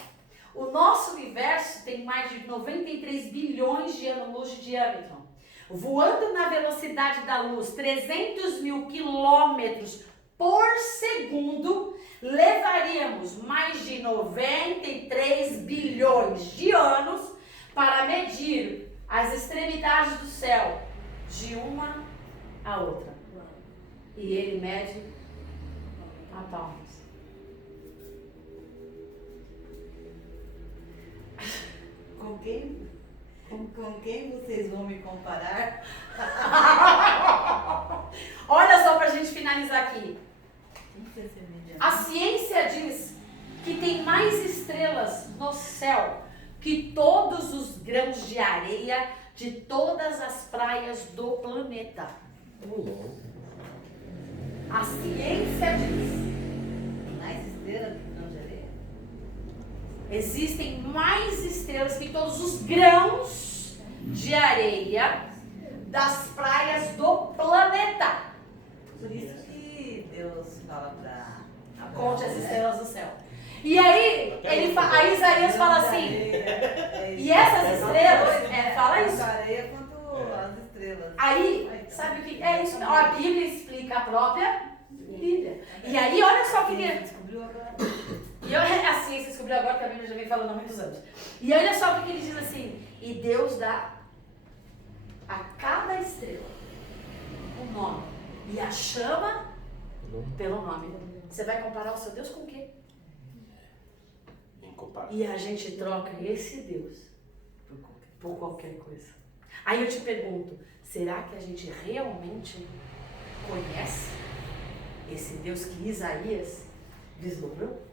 O nosso universo tem mais de 93 bilhões de ano-luz de diâmetro. Voando na velocidade da luz, 300 mil quilômetros por segundo, levaríamos mais de 93 bilhões de anos para medir as extremidades do céu de uma a outra. E ele mede a palmas. Com quem vocês vão me comparar? Olha só pra gente finalizar aqui. Não sei se é mediano. A ciência diz que tem mais estrelas no céu que todos os grãos de areia de todas as praias do planeta. A ciência diz. Mais estrela que não de areia? Existem mais estrelas que todos os grãos de areia das praias do planeta. Por isso que Deus fala pra Abraão, Conte as né? estrelas do céu. E aí, aí Isaías fala assim, e essas estrelas, fala isso. Tanto a areia quanto as estrelas. Aí, sabe o que é isso? Ó, a Bíblia explica a própria Bíblia. E aí, olha só o que Ele descobriu agora. E a ciência descobriu agora que a Bíblia já vem falando há muitos anos. E olha só o que ele diz assim, e Deus dá a cada estrela um nome e a chama pelo nome. Você vai comparar o seu Deus com o quê? Incomparável. E a gente troca esse Deus por qualquer coisa. Aí eu te pergunto, será que a gente realmente conhece esse Deus que Isaías vislumbrou?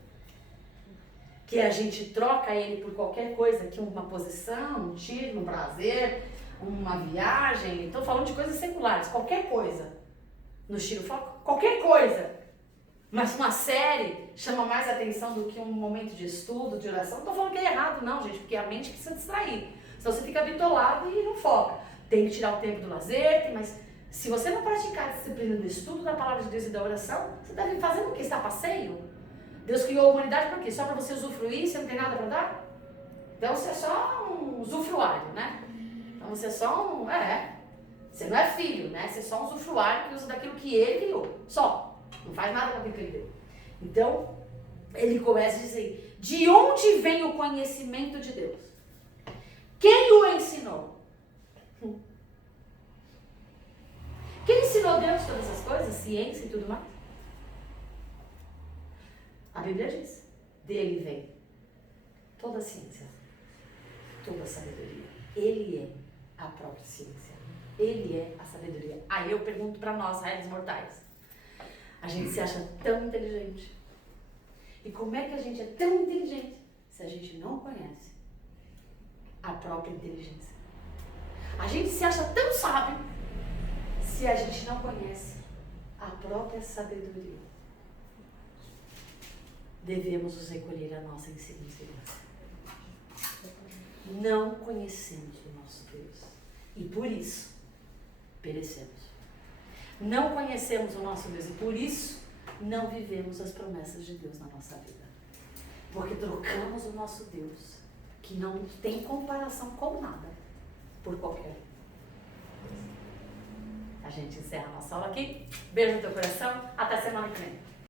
Que a gente troca ele por qualquer coisa, que uma posição, um tiro, um prazer, uma viagem, estou falando de coisas seculares, qualquer coisa. Nos tira o foco, qualquer coisa. Mas uma série chama mais atenção do que um momento de estudo, de oração. Não estou falando que é errado não, gente, porque a mente precisa distrair. Senão você fica bitolado e não foca. Tem que tirar o tempo do lazer, mas se você não praticar a disciplina do estudo da palavra de Deus e da oração, você deve fazer o quê? Está a passeio? Deus criou a humanidade para quê? Só para você usufruir, você não tem nada para dar? Então você é só um usufruário, né? Então você é só um. Você não é filho, né? Você é só um usufruário que usa daquilo que ele criou. Só. Não faz nada com aquilo que ele deu. Então, ele começa a dizer: de onde vem o conhecimento de Deus? Quem o ensinou? Quem ensinou Deus todas essas coisas? Ciência e tudo mais? A Bíblia diz: dele vem toda a ciência, toda a sabedoria. Ele é a própria ciência. Ele é a sabedoria. Aí eu pergunto para nós, réis mortais: a gente se acha tão inteligente? E como é que a gente é tão inteligente se a gente não conhece a própria inteligência? A gente se acha tão sábio se a gente não conhece a própria sabedoria. Devemos nos recolher a nossa insignificância. Não conhecemos o nosso Deus e por isso perecemos. Não conhecemos o nosso Deus e por isso não vivemos as promessas de Deus na nossa vida. Porque trocamos o nosso Deus, que não tem comparação com nada, por qualquer. A gente encerra a nossa aula aqui. Beijo no teu coração. Até semana que vem.